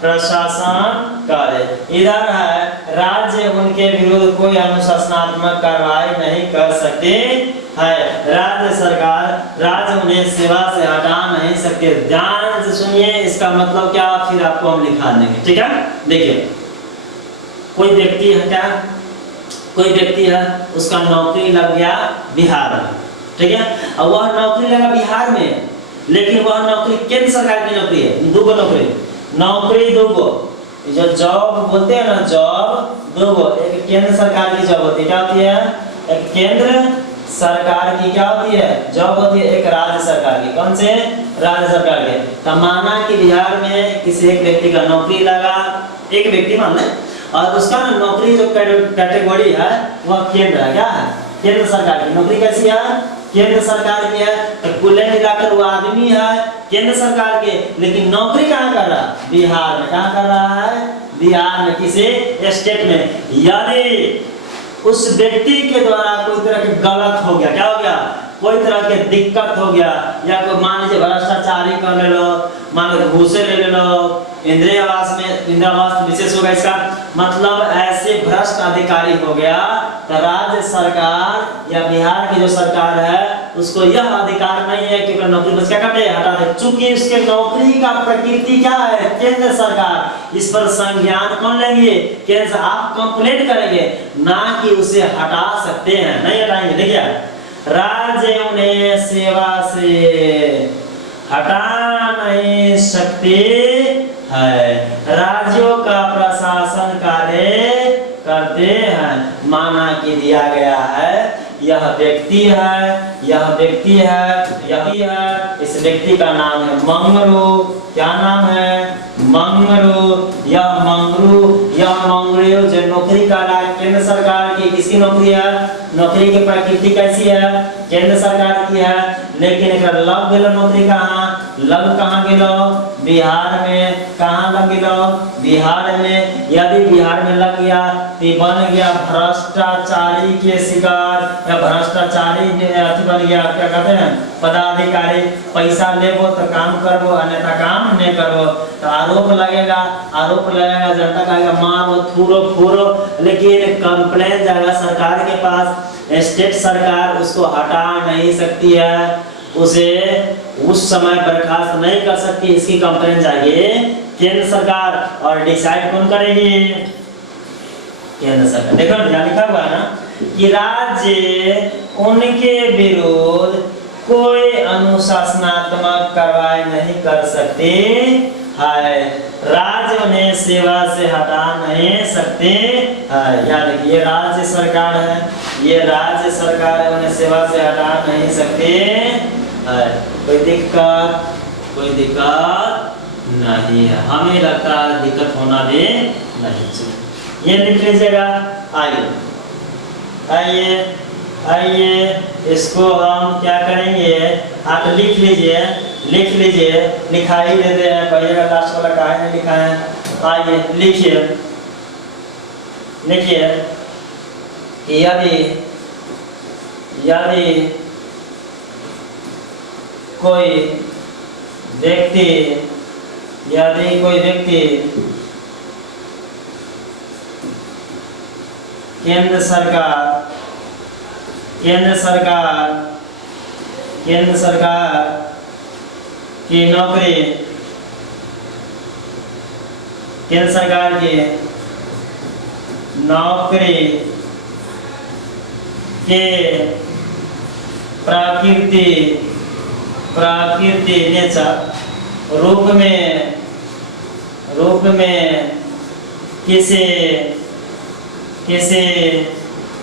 प्रशासन कार्य, इधर है राज्य उनके विरुद्ध कोई अनुशासनात्मक कार्रवाई नहीं कर सकते है, राज्य सरकार, राज्य उन्हें सेवा से हटा नहीं सकते। ध्यान से सुनिए, इसका मतलब क्या फिर आपको हम लिखा देंगे, ठीक है। देखिए कोई व्यक्ति है, क्या कोई व्यक्ति है, उसका नौकरी लग गया बिहार में, ठीक है, और वह नौकरी लगा बिहार में, लेकिन वह नौकरी केंद्र सरकार की नौकरी है, दो नौकरी दो, जो जॉब बोलते हैं ना, जॉब दो, एक केंद्र सरकार की जॉब होती है, क्या होती है, एक केंद्र सरकार की क्या होती है, जॉब होती है, एक राज्य सरकार की, कौन से, राज्य सरकार के। तो माना कि बिहार में किसी एक व्यक्ति का नौकरी लगा, एक व्यक्ति मान लें, और उसका नौकरी जो कैटेगरी है वह केंद्र है, क्या है, केंद्र सरकार की नौकरी कैसी है, केंद्र सरकार की है, तो कुल मिलाकर वो आदमी है केंद्र सरकार के, लेकिन नौकरी कहाँ कर रहा है, बिहार में, कहाँ कर रहा है, बिहार में, किसी स्टेट में। यदि उस व्यक्ति के द्वारा कोई तरह के गलत हो गया, क्या हो गया, कोई तरह के दिक्कत हो गया, या कोई मान लीजिए भ्रष्टाचारी कर ले लो, मान लो घूसे ले लो, इंदिरा आवास विशेष होगा, इसका मतलब ऐसे भ्रष्ट अधिकारी हो गया, तो राज्य सरकार या बिहार की जो सरकार है उसको यह अधिकार नहीं है कि नौकरी बस क्या करते हटा दे, चूंकि उसके नौकरी का प्रकृति क्या है, केंद्र सरकार, इस पर संज्ञान कौन लेंगे, केंद्र, आप कंप्लेंट करेंगे, ना कि उसे हटा सकते हैं, नहीं हटाएंगे। देखिए राज्य उन्हें सेवा से हटा नहीं सकते है, राज्यों का प्रशासन कार्य करते हैं। माना कि दिया गया है, यह व्यक्ति है, यह व्यक्ति है, यही है, इस व्यक्ति का नाम है मंगरू, क्या नाम है, मंगरू, यह मंगरू जो नौकरी कर रहा है केंद्र सरकार की, किसकी नौकरी है, नौकरी की प्रकृति कैसी है, केंद्र सरकार की है, लेकिन एक लग गया नौकरी कहाँ, लग कहाँ गेलो, बिहार में, कहाँ लग गेलो, बिहार में। यदि बिहार में लग गया तो बन गया भ्रष्टाचारी के शिकार, या भ्रष्टाचारी बन गया, क्या कहते हैं, पदाधिकारी, पैसा लेबो तो काम करबो, अन्यथा काम नहीं करबो, तो आरोप लगेगा, जनता कहेगा मारो थूरो फूरो, लेकिन कंप्लेंट जाएगा सरकार के पास, स्टेट सरकार उसको हटा नहीं सकती है, उसे उस समय बर्खास्त नहीं कर सकती, इसकी कंप्लेंट जाएगी केंद्र सरकार, और डिसाइड कौन करेगी? केंद्र सरकार। देखो यहाँ लिखा हुआ है ना कि राज्य उनके विरुद्ध कोई अनुशासनात्मक कार्रवाई नहीं कर सकते है, राज्य उन्हें सेवा से हटा नहीं सकते है। याद रखिए राज्य सरकार है, ये राज्य सरकार है, उन्हें सेवा से हटा नहीं सकते है। कोई दिक्कत नहीं है, हमें लगता है दिक्कत होना भी नहीं चाहिए। ये लिख लीजिएगा। आइए इसको हम क्या करेंगे, आप लिख लीजिए, लिखाई देते हैं, कहिएगा लास्ट वाला काहे नहीं लिखा है। आइए लिखिए यदि कोई व्यक्ति केंद्र सरकार की नौकरी, केंद्र सरकार की नौकरी के प्राकृतिक नेचर रूप में किसी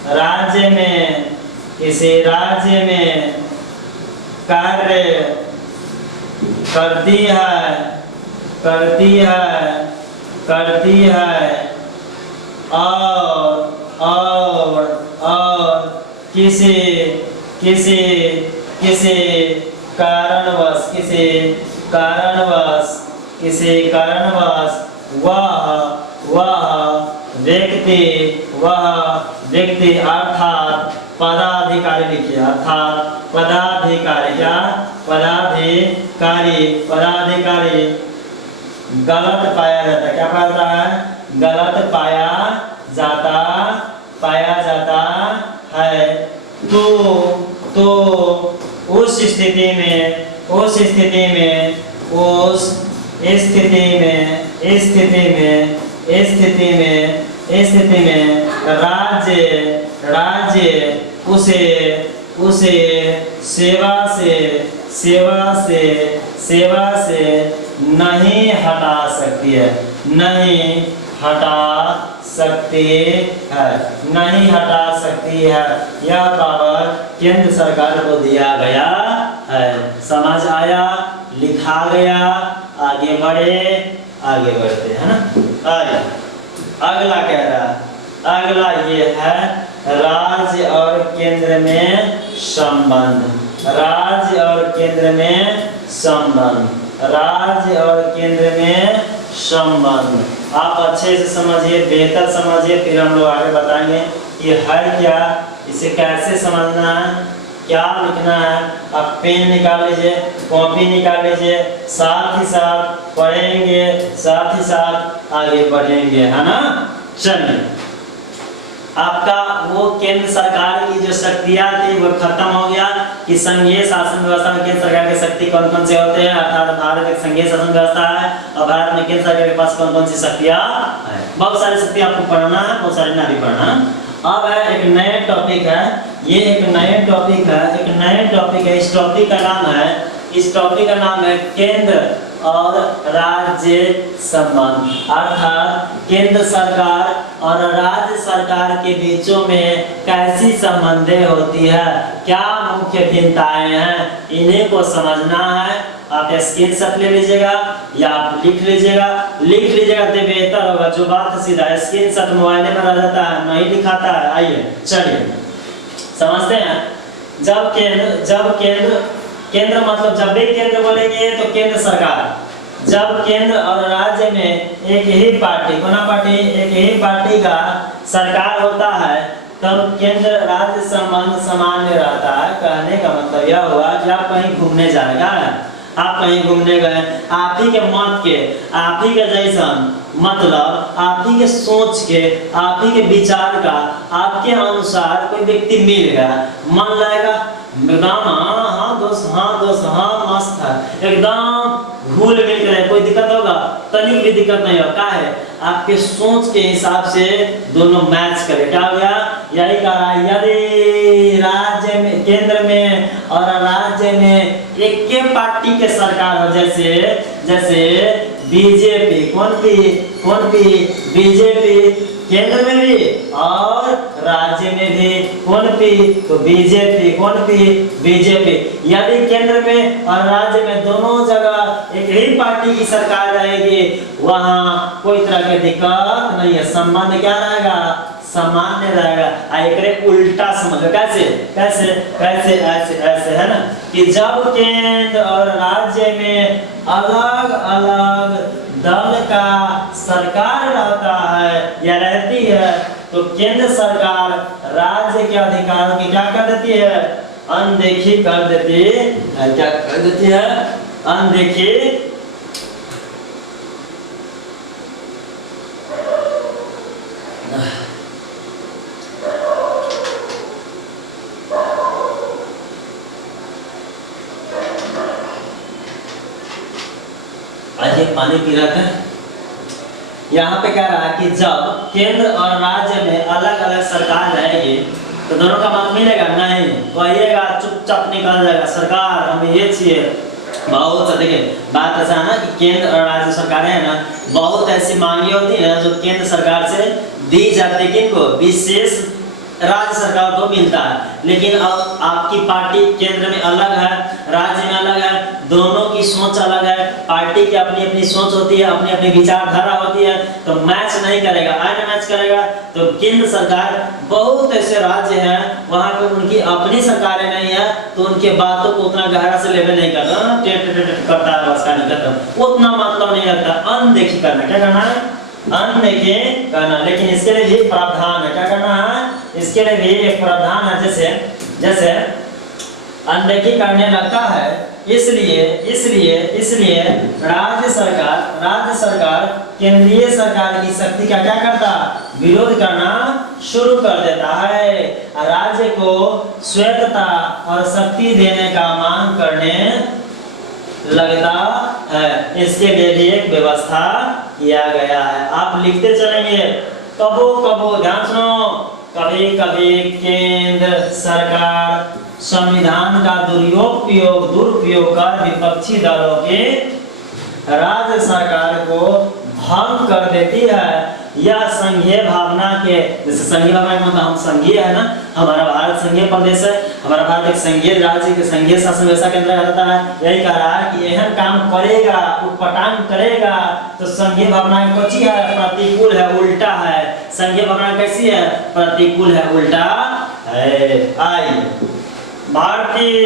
राज्य में कार्य करती है और किसी कारणवश वह व्यक्ति अर्थात पदाधिकारी लिखिए, अर्थात पदाधिकारी गलत पाया जाता है। क्या पाया है? गलत पाया जाता है तो उस स्थिति में राज्य उसे सेवा से नहीं हटा सकती है, यह पावर केंद्र सरकार को दिया गया है। समझ आया? लिखा गया। आगे बढ़ते हैं ना। अगला कह रहा है, अगला ये है राज्य और केंद्र में संबंध। आप अच्छे से समझिए, बेहतर समझिए, फिर हम लोग आगे बताएंगे कि है क्या, इसे कैसे समझना है, क्या लिखना है। आप पेन निकाल लीजिए, कॉपी निकाल लीजिए, साथ ही साथ पढ़ेंगे, साथ ही साथ आगे बढ़ेंगे, है ना। चलिए, आपका वो केंद्र सरकार की जो शक्तियां थी वो खत्म हो गया कि संघीय शासन व्यवस्था में केंद्र सरकार की शक्ति कौन कौन से होते हैं, अर्थात भारत एक संघीय शासन व्यवस्था है और भारत में केंद्र सरकार के पास कौन कौन सी शक्तियां है। बहुत सारी शक्ति आपको पढ़ना है, बहुत सारी नहीं पढ़ना। अब है एक नया टॉपिक है, ये एक नया टॉपिक है, इस टॉपिक का नाम है केंद्र और राज्य संबंध। अर्थात केंद्र सरकार और राज्य सरकार के बीचों में कैसी संबंधें होती है, क्या मुख्य भिन्नताएं हैं, इन्हीं को समझना है। आप स्क्रीनशॉट ले लीजिएगा या आप लिख लीजिएगा तो बेहतर होगा। जो बात सीधा स्क्रीनशॉट मोबाइल में रह जाता है, नहीं लिखाता है। आइए चलिए समझते हैं। जब केंद्र मतलब जब भी केंद्र बोलेंगे तो केंद्र सरकार, जब केंद्र और राज्य में एक ही पार्टी का सरकार होता है तब केंद्र राज्य संबंध सामान्य रहता है। कहने का मतलब यह हुआ कि आप कहीं घूमने जाएगा, आप कहीं घूमने गए, आप ही के मत के, आप ही के जैसन मतलब आप ही के सोच के, आप ही के विचार का, आपके अनुसार कोई व्यक्ति मिल गया, मन लगेगा हाँ दोस्त दोस्त हाँ मस्त है, एकदम घुल मिल कर है, कोई दिक्कत होगा? तनिक भी दिक्कत नहीं होगा। क्या है, आपके सोच के हिसाब से दोनों मैच करे। क्या हो गया? यही कहा, यदि राज्य में, केंद्र में और राज्य में एक के पार्टी के सरकार हो, जैसे बीजेपी, कौन पी बीजेपी, केंद्र में भी और राज्य में भी कौन पी, तो बीजेपी, कौन पी बीजेपी। यदि केंद्र में और राज्य में दोनों जगह एक ही पार्टी की सरकार रहेगी, वहां कोई तरह की दिक्कत नहीं है, संबंध क्या रहेगा? सामान्य रहेगा। एकरे उल्टा समझो, कैसे ऐसे है ना, कि जब केंद्र और राज्य में अलग अलग दल का सरकार रहता है या रहती है, तो केंद्र सरकार राज्य के अधिकारों की क्या कर देती है? अनदेखी कर देती है। क्या कर देती है? अनदेखी। आज एक पानी पी रहा था। यहाँ पे कह रहा है कि जब केंद्र और राज्य में अलग अलग सरकार रहेगी, तो दोनों का मत मिलेगा नहीं, तो आइएगा चुपचाप निकल जाएगा, सरकार हमें ये चाहिए। बहुत सा देखिए बात ऐसा है ना कि केंद्र और राज्य सरकारें हैं ना, बहुत ऐसी मांगे होती है जो केंद्र सरकार से दी जाती है, किनको? विशेष राज्य सरकार को मिलता है। लेकिन अब आपकी पार्टी केंद्र में अलग है, राज्य में अलग है, दोनों की सोच अलग है, पार्टी की अपनी अपनी सोच होती है, अपनी अपनी विचारधारा होती है, तो मैच नहीं करेगा, मैच करेगा। तो केंद्र सरकार, बहुत ऐसे राज्य हैं वहां पे उनकी अपनी सरकारें नहीं है, तो उनके बातों को उतना गहरा से लेवल नहीं करता, करता है, बस का नहीं करता, उतना मतलब नहीं रखता, अनदेखी करना। क्या करना है? अनदेखी करना। लेकिन इसके लिए भी प्रावधान है। क्या करना है? इसके लिए भी एक प्रावधान है। जैसे अनदेखी करने लगता है, इसलिए राज्य सरकार केंद्रीय सरकार की शक्ति का क्या करता? विरोध करना शुरू कर देता है। राज्य को स्वायत्तता और शक्ति देने का मांग करने लगता है। इसके लिए भी एक व्यवस्था किया गया है। आप लिखते चलेंगे, कबो ध्यान सुनो, कभी केंद्र सरकार संविधान का दुरुपयोग कर विपक्षी दलों के राज्य सरकार को भंग कर देती है, या संघीय भावना के, जैसे संघीय भावना का मतलब हम संघीय है ना, हमारा भारत संघीय प्रदेश है, हमारा भारत एक संघीय राज्य के संघीय शासन व्यवस्था के अंदर आता है। यही कह रहा है कि यह काम करेगा, उत्पटांग करेगा, तो संघीय भावना कैसी है? प्रतिकूल है, उल्टा है। संघीय भावना कैसी है? प्रतिकूल है, उल्टा है। आई भारतीय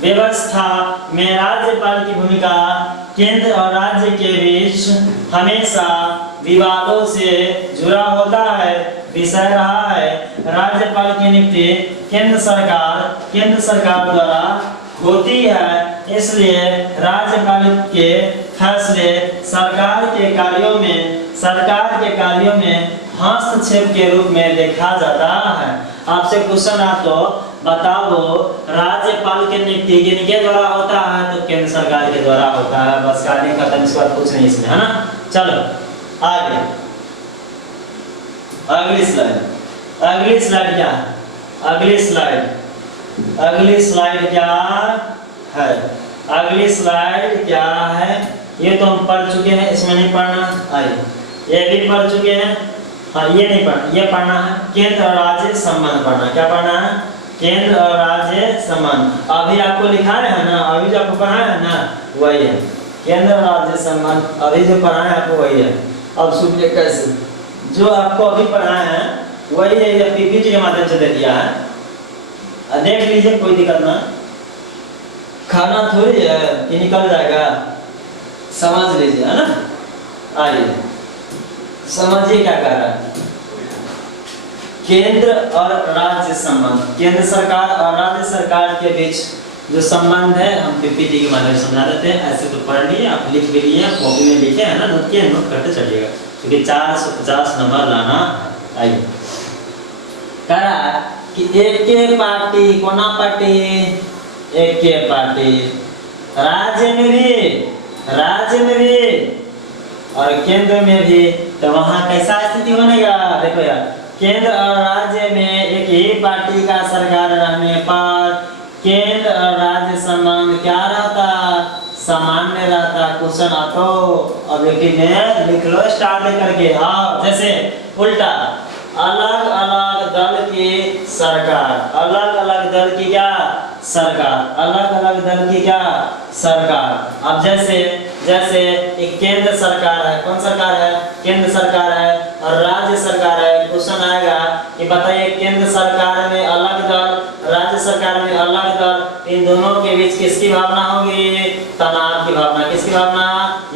व्यवस्था में राज्यपाल की भूमिका केंद्र और राज्य के बीच हमेशा विवादों से जुड़ा होता है, विषय रहा है। राज्यपाल की नियुक्ति केंद्र सरकार द्वारा होती है, इसलिए राज्यपाल के फैसले सरकार के कार्यों में हस्तक्षेप के रूप में देखा जाता है। आपसे क्वेश्चन आ तो बताओ, राज्यपाल के नियुक्ति किनके द्वारा होता है? तो केंद्र सरकार के द्वारा होता है। बस कहानी खत्म, इसके बाद कुछ नहीं इसमें, है ना। चलो आगे, अगली स्लाइड क्या है? अगली स्लाइड क्या है? ये तो हम पढ़ चुके हैं, इसमें नहीं पढ़ना। आइए, ये भी पढ़ चुके हैं। हाँ, ये नहीं पढ़ना, ये पढ़ना है केंद्र और राज्य संबंध पढ़ना। क्या पढ़ना है? केंद्र और राज्य संबंध। अभी आपको लिखा है ना, अभी जो आपको पढ़ाया है ना, वही है केंद्र और राज्य संबंध। अभी जो पढ़ाया है आपको वही है। अब सुनिए कैसे, जो आपको अभी पढ़ाया है वही है, ये पीपीटी के माध्यम से दे दिया है, देख लीजिए, कोई दिक्कत ना। खाना थोड़ी है कि निकल जाएगा, समझ लीजिए, है ना। आइए समझिए क्या कह रहा है। केंद्र और राज्य संबंध, केंद्र सरकार और राज्य सरकार के बीच जो संबंध है, हम पीपीटी के माध्यम से समझा देते हैं। ऐसे तो पढ़ लिए, आप लिख भी लिए, कॉपी में लिखे है ना, नोट किए, नोट करते चलिएगा, क्योंकि 450 नंबर लाना। आइए, कह रहा है कि एक पार्टी, कोना पार्टी, एक ही पार्टी, राज्य में भी और केंद्र में भी। तो वहाँ कैसा स्थिति बनेगा, देखो यार, केंद्र और राज्य में एक ही पार्टी का सरकार रहने पर केंद्र और राज्य संबंध क्या रहता, सामान्य रहता। क्वेश्चन आता ऑब्जेक्टिव में लिख लो स्टार लेकर के। हाँ, जैसे उल्टा, अलग अलग दल की सरकार, अलग अलग दल की क्या सरकार, अलग अलग दल की क्या सरकार। अब जैसे एक केंद्र सरकार है, कौन सरकार है, केंद्र सरकार है, और राज्य सरकार है। क्वेश्चन आएगा कि बताइए केंद्र सरकार में अलग दल, राज्य सरकार में अलग दल, इन दोनों के बीच किसकी भावना होगी, तनाव की भावना। किसकी भावना,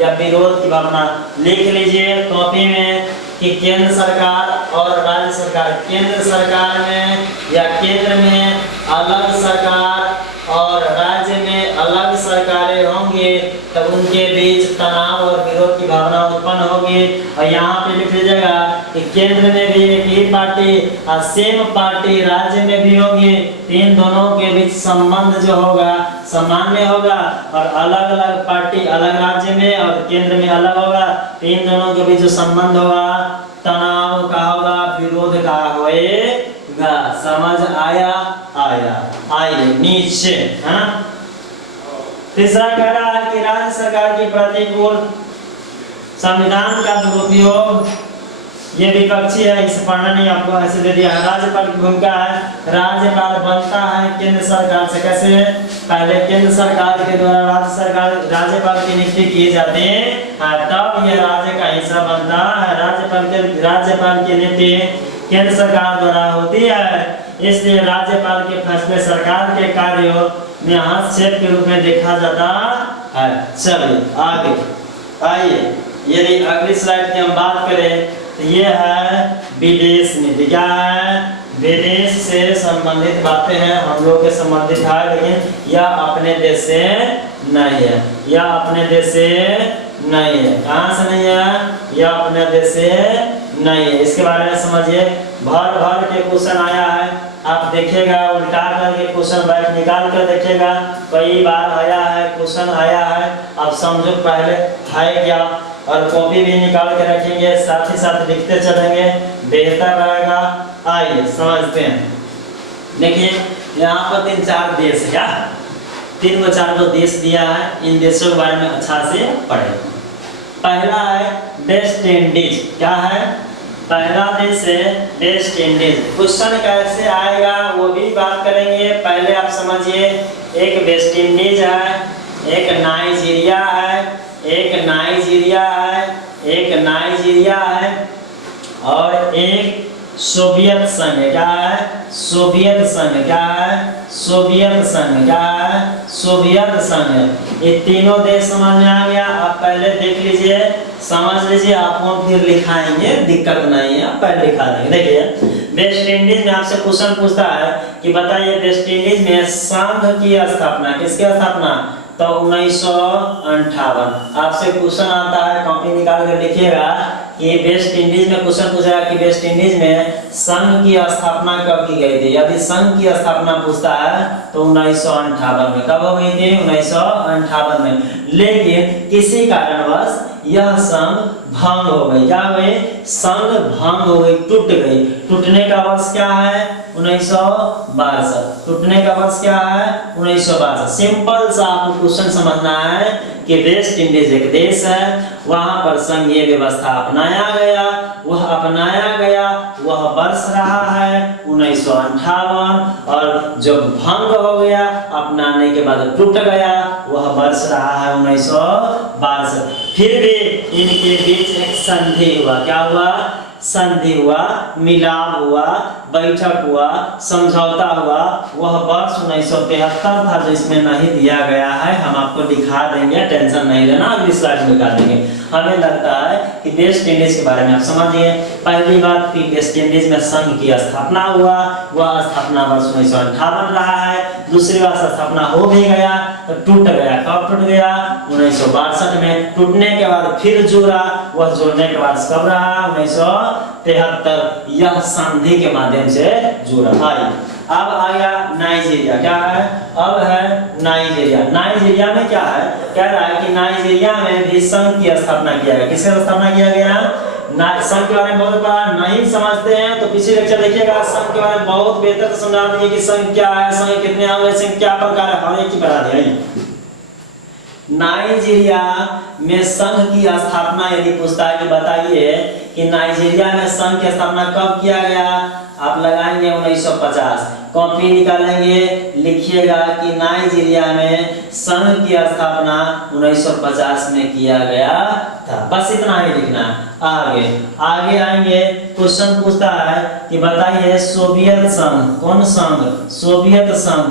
या विरोध की भावना। लिख लीजिए कॉपी में कि केंद्र सरकार और राज्य सरकार, केंद्र सरकार में या केंद्र में अलग सरकार और राज्य में अलग सरकारें होंगे, तब उनके बीच तनाव और विरोध की भावना उत्पन्न होगी। और यहाँ पे लिख लीजिएगा कि केंद्र में भी एक ही पार्टी और सेम पार्टी राज्य में भी होगी, इन दोनों के बीच संबंध जो होगा सामान्य होगा, और अलग अलग पार्टी अलग राज्य में और केंद्र में अलग होगा, इन दोनों के बीच जो संबंध होगा तनाव का होगा, विरोध का होएगा। समझ आया, आइए नीचे। तीसरा कह रहा है कि राज्य सरकार की प्रतिकूल संविधान का दुरुपयोग, ये विपक्षी है, इसे पढ़ना नहीं, आपको ऐसे दे दिया है। राज्यपाल की भूमिका है, राज्यपाल बनता है केंद्र सरकार से। कैसे, पहले केंद्र सरकार के द्वारा राज्य सरकार राज्यपाल की नियुक्ति की जाती है, तब यह राज्य का हिस्सा बनता है। राज्यपाल की नियुक्ति केंद्र सरकार द्वारा होती है, इसलिए राज्यपाल के फैसले सरकार के कार्यों में हस्तक्षेप के रूप में देखा जाता है। चलिए आगे आइए, यदि अगली स्लाइड की हम बात करें तो ये है विदेश नीति। क्या है, विदेश से संबंधित बातें हैं, हम लोग के संबंधित है, लेकिन यह अपने देश से नहीं है, यह अपने देश से नहीं है। कहाँ से नहीं है, यह अपने देश से नहीं है। इसके बारे में समझिए, भर भर के क्वेश्चन आया है, आप देखिएगा उल्टा करके क्वेश्चन बैक निकाल कर देखिएगा, कई बार आया है, क्वेश्चन आया है। अब समझो पहले है क्या, और कॉपी भी निकाल के रखेंगे, साथ ही साथ लिखते चलेंगे, बेहतर रहेगा। आइए समझते हैं। देखिए यहाँ पर 3-4 देश है, 3-4 देश दिया है, इन देशों के बारे में अच्छा से पढ़ें। पहला है वेस्ट इंडीज। क्या है, पहला देश है वेस्ट इंडीज। क्वेश्चन कैसे आएगा वो भी बात करेंगे। पहले आप समझिए, एक वेस्ट इंडीज है, एक नाइजीरिया है, एक नाइजीरिया है, एक नाइजीरिया है, और एक सोवियत संघ। क्या है, सोवियत संघ। क्या है, सोवियत संघ। क्या है, सोवियत संघ। ये तीनों देश समझ में आ गया। आप पहले देख लीजिए, समझ लीजिए, आपको फिर लिखाएंगे, दिक्कत नहीं है, पहले लिखा देंगे। देखिए वेस्ट इंडीज में आपसे क्वेश्चन पूछता है कि बताइए वेस्ट इंडीज में संघ की स्थापना, किसकी स्थापना, तो 1958। आपसे क्वेश्चन आता है, कॉपी निकाल कर लिखिएगा कि वेस्ट इंडीज में क्वेश्चन पूछा कि वेस्ट इंडीज में संघ की स्थापना कब की गई थी। यदि संघ की स्थापना पूछता है तो 1958 में। कब हो गई थी, 1958 में। लेकिन किसी कारणवश यह संघ भंग हो गई। क्या हो गई, संघ भंग हो गई, टूट गई। टूटने का वर्ष क्या है, 1962। टूटने का वर्ष क्या है, 1962। सिंपल सा आपको क्वेश्चन समझना है कि वेस्ट इंडीज एक देश है, वहां पर संघीय व्यवस्था अपनाया गया, वह वर्ष रहा है 1958, और जो भंग हो गया अपनाने के बाद टूट गया, वह वर्ष रहा है 1962। फिर भी इनके बीच एक संधि हुआ। क्या हुआ, संधि हुआ, मिलाप हुआ, बैठक हुआ, समझौता हुआ। वह वर्ष 1973 था, जो इसमें नहीं दिया गया है, हम आपको दिखा देंगे, टेंशन नहीं लेना, अगली स्लाइड में दिखा देंगे। हमें लगता है कि वेस्ट इंडीज के बारे में आप समझिए। पहली बात कि वेस्ट इंडीज में संघ की स्थापना हुआ, वह स्थापना वर्ष 1958 रहा है। दूसरी बात, स्थापना हो भी गया तो टूट गया। कब टूट गया, 1962 में। टूटने के बाद फिर जुड़ा, वह जुड़ने के बाद कब रहा, 1973। यह संधि के माध्यम से जुड़ा। अब आ गया नाइजीरिया। क्या है, अब है नाइजीरिया। नाइजीरिया में क्या है, कह रहा है कि नाइजीरिया में भी संघ की स्थापना किया गया। किसका स्थापना किया गया? संघ के बारे में बहुत पढ़ा, नहीं समझते हैं तो पिछले लेक्चर देखिएगा, संघ के बारे में बहुत बेहतर से समझा दिए कि संघ क्या है, संघ कितने अंग है, संघ क्या प्रकार है, हर एक की पढ़ा दिया। नाइजीरिया में संघ की स्थापना यदि पूछता है कि बताइए कि नाइजीरिया में संघ की स्थापना कब किया गया, आप लगाएंगे 1950। कॉपी निकालेंगे, लिखिएगा कि नाइजीरिया में संघ की स्थापना 1950 में किया गया था। बस इतना ही लिखना है। आगे आएंगे, क्वेश्चन पूछता है कि बताइए सोवियत संघ, कौन संघ? सोवियत संघ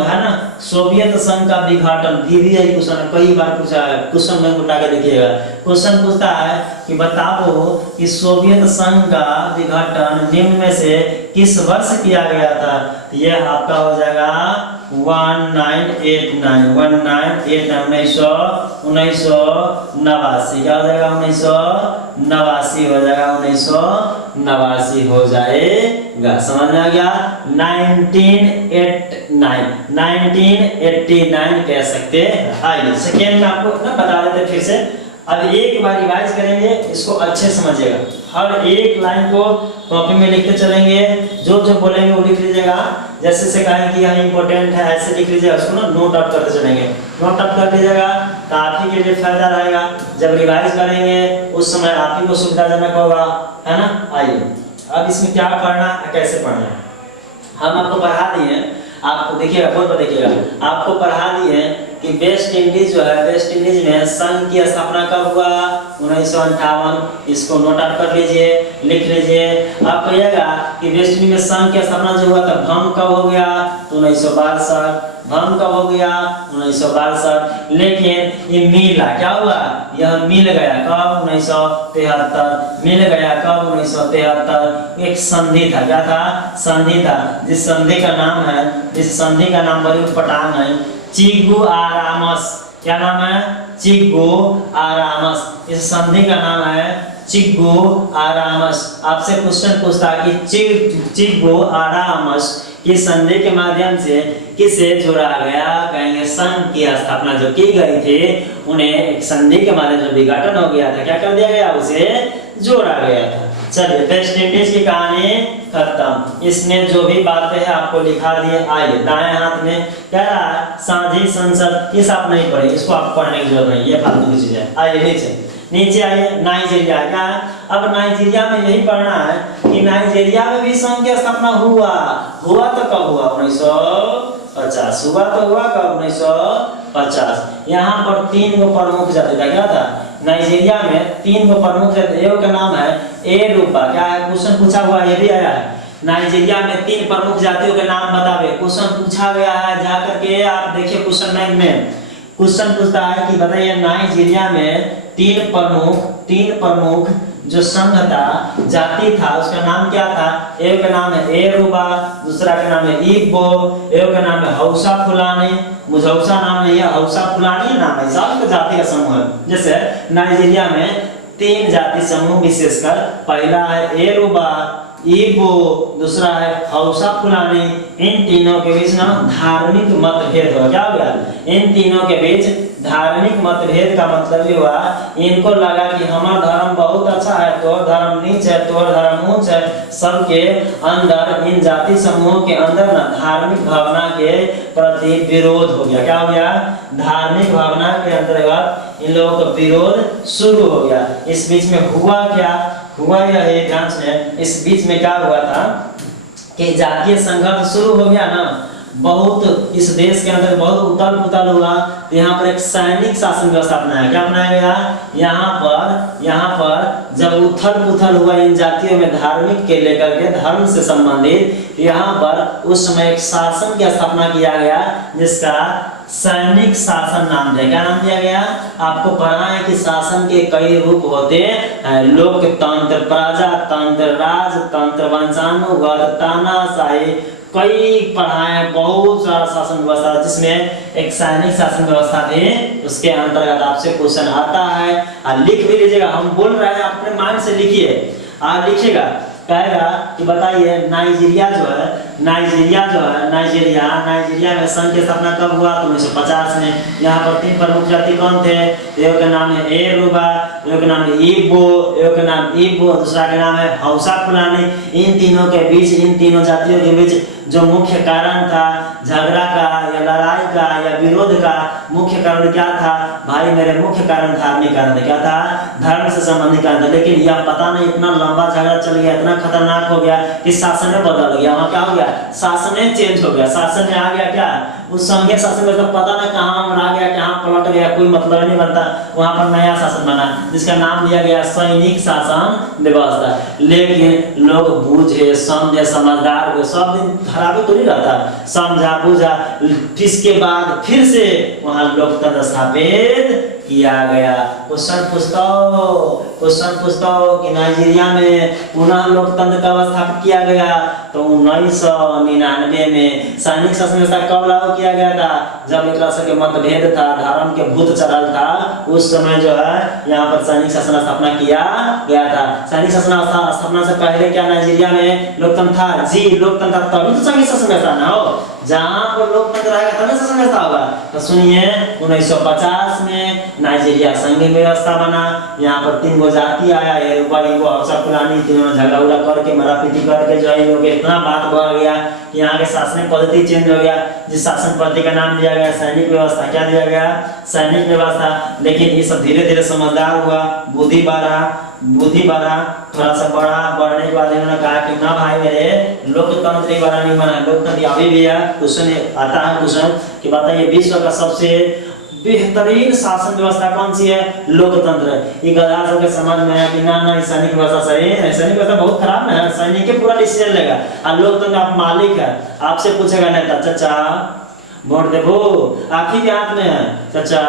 है ना, सोवियत संघ का विघटन, VVI क्वेश्चन कई बार पूछा है, क्वेश्चन बैंक उठा के देखिएगा। क्वेश्चन पूछता है कि बताओ कि सोवियत संघ का विघटन निम्न में से किस वर्ष किया गया था? यह आपका हो जाएगा 1989 क्या हो जाएगा? 1989 हो जाएगा, 1989 हो जाएगा। समझ में आ गया? 1989 कह सकते हैं। आइए सेकेंड में आपको ना बता देते फिर से, अब एक बार रिवाइज करेंगे, इसको अच्छे समझिएगा। हर एक लाइन को कॉपी में लिखते चलेंगे, जो जो बोलेंगे वो लिख लीजिएगा। जैसे से कहें कि यह इंपॉर्टेंट है, ऐसे लिख लीजिएगा, उसको ना नोट आउट करते चलेंगे। नोट आउट कर लीजिएगा तो आप ही के लिए फायदा रहेगा। जब रिवाइज करेंगे उस समय आप ही को सुविधाजनक होगा, है ना। आइए अब इसमें क्या पढ़ना है, कैसे पढ़ना है, हम आपको पढ़ा दिए। आपको देखिएगा, बोर्ड पर देखिएगा, आपको पढ़ा दिए कि वेस्ट इंडीज जो है, वेस्ट इंडीज में संघ की स्थापना कब हुआ? 1958। इसको नोट आउट कर लीजिए, लिख लीजिए। आप कहिएगा कि वेस्ट इंडीज में संघ की स्थापना जो हुआ था, भंग कब हो गया? तो 1962। भंग कब हो गया? 1962। लेकिन ये मिला, क्या हुआ? यह मिल गया कब? 1973। मिल गया कब? 1973। एक संधि था, क्या था? संधि था। जिस संधि का नाम है, जिस संधि का नाम बड़ी पटांग है, चिगु आरामस। क्या नाम है? चिगु आरामस। इस संधि का नाम है चिगु आरामस। आपसे क्वेश्चन पूछता है कि चिगु आरामस की संधि के माध्यम से किसे जोड़ा गया? कहेंगे संघ की स्थापना जो की गई थी, उन्हें एक संधि के माध्यम से विघटन हो गया था। क्या कर दिया गया? उसे जोड़ा गया था। चलिए वेस्ट इंडीज की कहानी खत्म। इसमें जो भी बातें हैं आपको लिखा दिए। आइए दाएं हाथ में कह रहा है साझी संसद, इस आप नहीं पढ़े, इसको आप पढ़ने की जरूरत नहीं, ये फालतू की चीज है। आइए नीचे आइए, नाइजीरिया क्या है? अब नाइजीरिया में यही पढ़ना है कि नाइजीरिया में भी संघ की स्थापना हुआ तो कब हुआ? 1950। हुआ तो हुआ कब? 1950। यहाँ पर 3 गो प्रमुख जाति था। क्या था? नाइजीरिया में 3 गो प्रमुख जाति, एक का नाम है एरूपा। क्या है? क्वेश्चन पूछा हुआ, ये भी आया है। नाइजीरिया में 3 प्रमुख जातियों के नाम बतावे, क्वेश्चन पूछा गया है। जाकर के आप देखिए क्वेश्चन बैंक में क्वेश्चन पूछता है कि बताइए नाइजीरिया में 3 प्रमुख जो संघ था, जाति था, उसका नाम क्या था? एक का नाम है एरूबा, दूसरा का नाम है इग्बो, एक का नाम है हौसा फुलानी। मुझे हौसा नाम नहीं है, हौसा फुलानी नाम है, सब जाति का समूह है। जैसे नाइजीरिया में 3 जाति समूह विशेषकर, पहला है एरूबा, इग्बो, दूसरा है हौसा फुलानी। इन तीनों के बीच ना धार्मिक मतभेद हो। क्या हो गया? इन तीनों के बीच धार्मिक मतभेद का मतलब ये हुआ, इनको लगा कि हमारा धर्म बहुत अच्छा है, तोर धर्म नीच है, तोर धर्म ऊंच है। सबके अंदर, इन जाति समूहों के अंदर ना धार्मिक भावना के प्रति विरोध हो गया। क्या हो गया? धार्मिक भावना के अंतर्गत इन लोगों का विरोध शुरू हो गया। इस बीच में हुआ क्या? हुआ यह ध्यान से, इस बीच में क्या हुआ था कि जातीय संघर्ष शुरू हो गया ना, बहुत इस देश के अंदर बहुत उथल पुथल हुआ। तो यहाँ पर एक सैनिक शासन व्यवस्था अपनाया। क्या अपनाया गया? यहाँ पर जब उथल पुथल हुआ इन जातियों में धार्मिक के लेकर के, धर्म से संबंधित, यहाँ पर उस समय एक शासन की स्थापना किया गया जिसका सैनिक शासन नाम दिया। क्या नाम दिया गया? आपको पढ़ा है कि शासन के कई रूप होते हैं, लोकतंत्र, प्रजातंत्र, राजतंत्र, वंशानुगत, तानाशाही, कई पढ़ाए, बहुत सारा शासन व्यवस्था, जिसमें एक सैनिक शासन व्यवस्था थी। उसके अंतर्गत आपसे क्वेश्चन आता है, लिख भी लीजिएगा। हम बोल रहे हैं, अपने माइंड से लिखिए, लिखिएगा कहेगा कि बताइए नाइजीरिया में संघ की स्थापना कब हुआ? तो 1950 में। यहाँ पर 3 प्रमुख जाति कौन थे? एक का नाम है एरुबा, एक का नाम है इब्बो, दूसरा का नाम है हौसा फुलानी। इन तीनों जातियों के बीच जो मुख्य कारण था झगड़ा का या लड़ाई का या विरोध का, मुख्य कारण क्या था भाई मेरे? मुख्य कारण धार्मिक कारण था। क्या था? धर्म से संबंधित कारण था। लेकिन यह पता नहीं इतना लंबा झगड़ा चल गया, इतना खतरनाक हो गया कि शासन में बदल गया। वहाँ क्या हो गया? शासन में चेंज हो गया। शासन में आ गया क्या? उस संघीय शासन में तो पता ना कहाँ आ गया, कहाँ पलट गया, कोई मतलब नहीं बनता। वहाँ पर नया शासन बना जिसका नाम दिया गया सैनिक शासन व्यवस्था। लेकिन लोग बूझे, समझे, समझदार हुए, सब दिन खराबी तो नहीं रहता, समझा बूझा, इसके बाद फिर से वहाँ लोकतंत्र स्थापित किया गया। क्वेश्चन पूछता हो कि नाइजीरिया में पुनः लोकतंत्र कब स्थापित किया गया? तो 1999 में। सैनिक शासन व्यवस्था कब लागू किया गया था? जब एक राष्ट्र के मतभेद था, धर्म के भूत चढ़ल था, उस समय जो है यहाँ पर सैनिक शासन स्थापना किया गया था। सैनिक शासन स्थापना से पहले क्या नाइजीरिया में लोकतंत्र था? जी लोकतंत्र, तभी तो सैनिक शासन व्यवस्था ना हो। जहाँ पर लोकतंत्र रहेगा तभी शासन व्यवस्था होगा। तो सुनिए 1950 में नाइजीरिया संघीय व्यवस्था बना। यहाँ पर 3 गो जाति आया, एरुबा, इब्बो, हौसा फुलानी। तीनों झगड़ा उगड़ा करके मारापीटी करके जो है लोग इतना बात बढ़ गया कि यहाँ के शासनिक पद्धति चेंज हो गया। जिस शासन पद्धति का नाम दिया गया सैनिक व्यवस्था। क्या दिया गया? सैनिक व्यवस्था। लेकिन ये सब धीरे धीरे समझदार हुआ, बुद्धि बढ़ा, थोड़ा सा बढ़ने के बाद इन्होंने कहा कि ना भाई मेरे लोकतंत्र ही बड़ा नहीं बना। लोकतंत्र अभी भी है। क्वेश्चन आता है कि बताइए विश्व का सबसे बेहतरीन शासन व्यवस्था कौन सी है? लोकतंत्र। ये गधा सबके समझ में आया कि ना सैनिक व्यवस्था सही है, सैनिक व्यवस्था बहुत खराब है, सैनिक के पूरा डिसीजन लेगा। और लोकतंत्र आप मालिक है, आपसे पूछेगा नेता चाचा वोट देबो, आप ही के हाथ में है चाचा,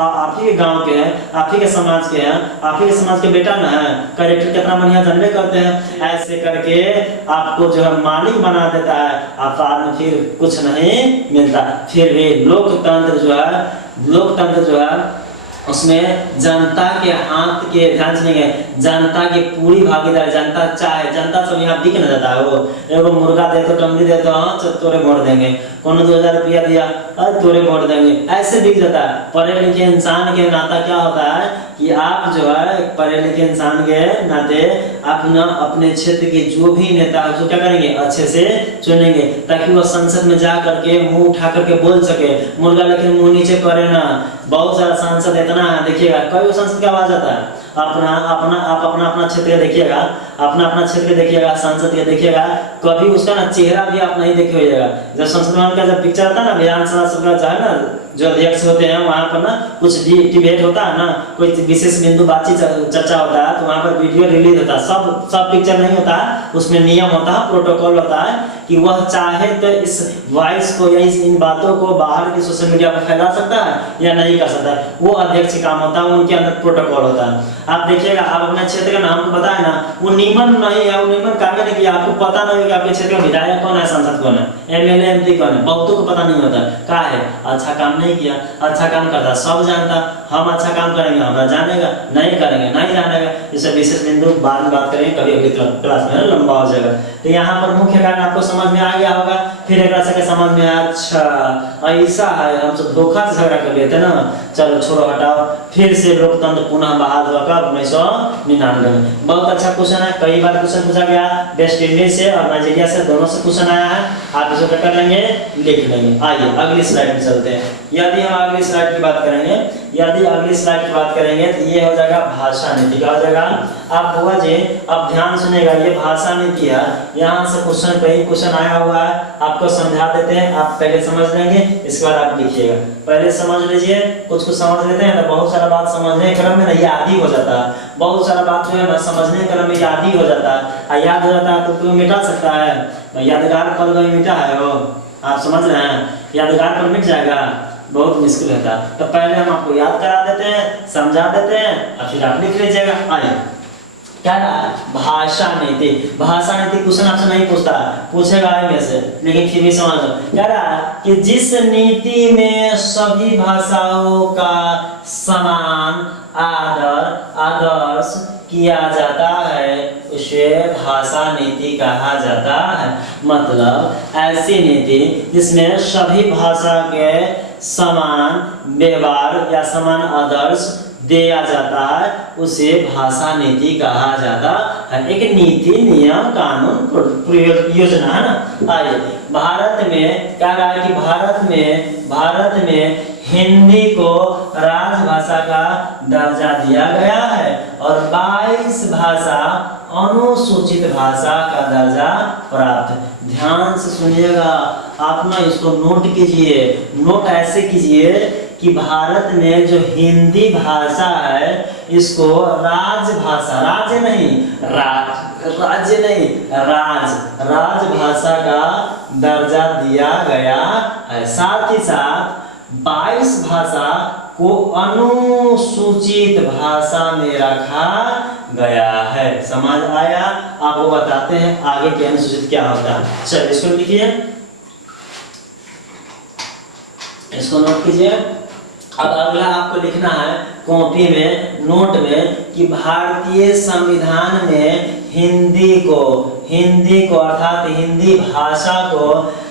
आप ही के गांव के हैं, आप ही के समाज के हैं, आप ही के समाज के बेटा ना है, कैरेक्टर कितना बढ़िया जानबे करते हैं। ऐसे करके आपको जो है मालिक बना देता है, आप बाद में फिर कुछ नहीं मिलता। फिर भी लोकतंत्र जो है उसमें जनता के हाथ के ध्यान से जनता की पूरी भागीदारी, जनता चाहे, जनता सब यहाँ दिख न जाता है। वो एगो मुर्गा दे तो टंगरी दे तो हाँ तोरे वोट देंगे, कोनो 2000 रुपया दिया तोरे वोट देंगे, ऐसे दिख जाता है। पढ़े लिखे इंसान के नाता क्या होता है कि आप जो है पढ़े लिखे इंसान के नाते अपना अपने क्षेत्र के जो भी नेता है उसको क्या करेंगे? अच्छे से चुनेंगे, ताकि वह संसद में जा करके मुंह उठा करके बोल सके। मुर्गा लेकिन मुंह नीचे करे ना। बहुत सारा सांसद इतना है, देखिएगा कई सांसद की आवाज आता है। अपना क्षेत्र देखिएगा, अपना क्षेत्र देखिएगा, सांसद के देखिएगा, कभी उसका ना चेहरा भी आप नहीं देखे होइएगा। जब संसद भवन का जब पिक्चर आता है ना, विधानसभा सभा चाहे ना जो अध्यक्ष होते हैं वहाँ पर ना कुछ डिबेट होता है ना, कोई विशेष बिंदु बातचीत चर्चा होता है, तो वहाँ पर वीडियो रिलीज होता है। सब पिक्चर नहीं होता है, उसमें नियम होता है, प्रोटोकॉल होता है कि वह चाहे तो इस वॉइस को या इन बातों को बाहर की सोशल मीडिया पर फैला सकता है या नहीं कर सकता है। वो अध्यक्ष काम होता है, उनके अंदर प्रोटोकॉल होता है। आप देखिएगा, आप अपने क्षेत्र का नाम को बताए ना, वो नियमन नहीं है, वो नियमन काम नहीं किया। आपको पता नहीं है कि आपके क्षेत्र का विधायक कौन है, सांसद कौन है, एमएलए एमपी कौन है, बहुतों को पता नहीं होता क्या है। अच्छा काम नहीं किया, अच्छा काम करता सब जानता, हम अच्छा काम करेंगे हमारा जानेगा, नहीं करेंगे नहीं जानेगा। इसे विशेष बिंदु बाद में बात करेंगे, कभी अगली क्लास में लंबा हो जाएगा। तो यहाँ पर मुख्य कारण आपको समझ में आ गया होगा। फिर एक से समझ में आया, अच्छा ऐसा है, हम सब धोखा से झगड़ा कर लिए थे ना, चलो छोड़ो हटाओ। फिर से लोकतंत्र पुनः बहाल हुआ कब? 1999 में। बहुत अच्छा क्वेश्चन है, कई बार क्वेश्चन पूछा गया, वेस्ट इंडीज से और नाइजीरिया से दोनों से क्वेश्चन आया है। आप इसे कर लेंगे, लिख लेंगे। आइए अगली स्लाइड में चलते हैं। यदि हम अगली स्लाइड की बात करेंगे, तो ये हो जाएगा भाषा नीति। क्या हो जाएगा? आप बुआ जी अब ध्यान सुनेगा, ये भाषा नीति है। यहाँ से कई क्वेश्चन आया हुआ है, आपको समझा देते हैं। आप पहले समझ लेंगे, इसके बाद आप लिखिएगा। पहले समझ लीजिए, कुछ समझ लेते हैं। तो बहुत सारा बात समझने के क्रम में ना याद ही हो जाता है, बहुत सारा बात जो है ना समझने के क्रम में याद ही हो जाता है। याद हो जाता है तो कोई मिटा सकता है? यादगार पल कोई मिटा है वो? आप समझ रहे हैं? यादगार पल मिट जाएगा, बहुत मुश्किल होता है। तो पहले हम आपको याद करा देते हैं, समझा देते हैं, और फिर आप लिख लीजिएगा। आइए क्या रहा? भाषा नीति। भाषा नीति क्वेश्चन आपसे नहीं पूछेगा में से, लेकिन फिर भी समझ लो। क्या रहा कि जिस नीति में सभी भाषाओं का समान आदर, आदर्श किया जाता है उसे भाषा नीति कहा जाता है। मतलब ऐसी नीति जिसमें सभी भाषा के समान व्यवहार या समान आदर्श दिया जाता है उसे भाषा नीति कहा जाता है। एक नीति, नियम, कानून, योजना है ना। आइए, भारत में क्या कहा है कि भारत में हिंदी को राजभाषा का दर्जा दिया गया है और 22 भाषा अनुसूचित भाषा का दर्जा प्राप्त है। ध्यान से सुनिएगा, आप ना इसको नोट कीजिए। नोट ऐसे कीजिए कि भारत में जो हिंदी भाषा है इसको राजभाषा, राज्य नहीं राजभाषा का दर्जा दिया गया है। साथ ही साथ 22 भाषा को अनुसूचित भाषा में रखा गया है। समझ आया? आपको बताते हैं आगे के अनुसूचित क्या होता है। चलिए इसको लिखिए, इसको नोट कीजिए। अब अगला आपको लिखना है कॉपी में, नोट में कि भारतीय संविधान में हिंदी को अर्थात हिंदी भाषा को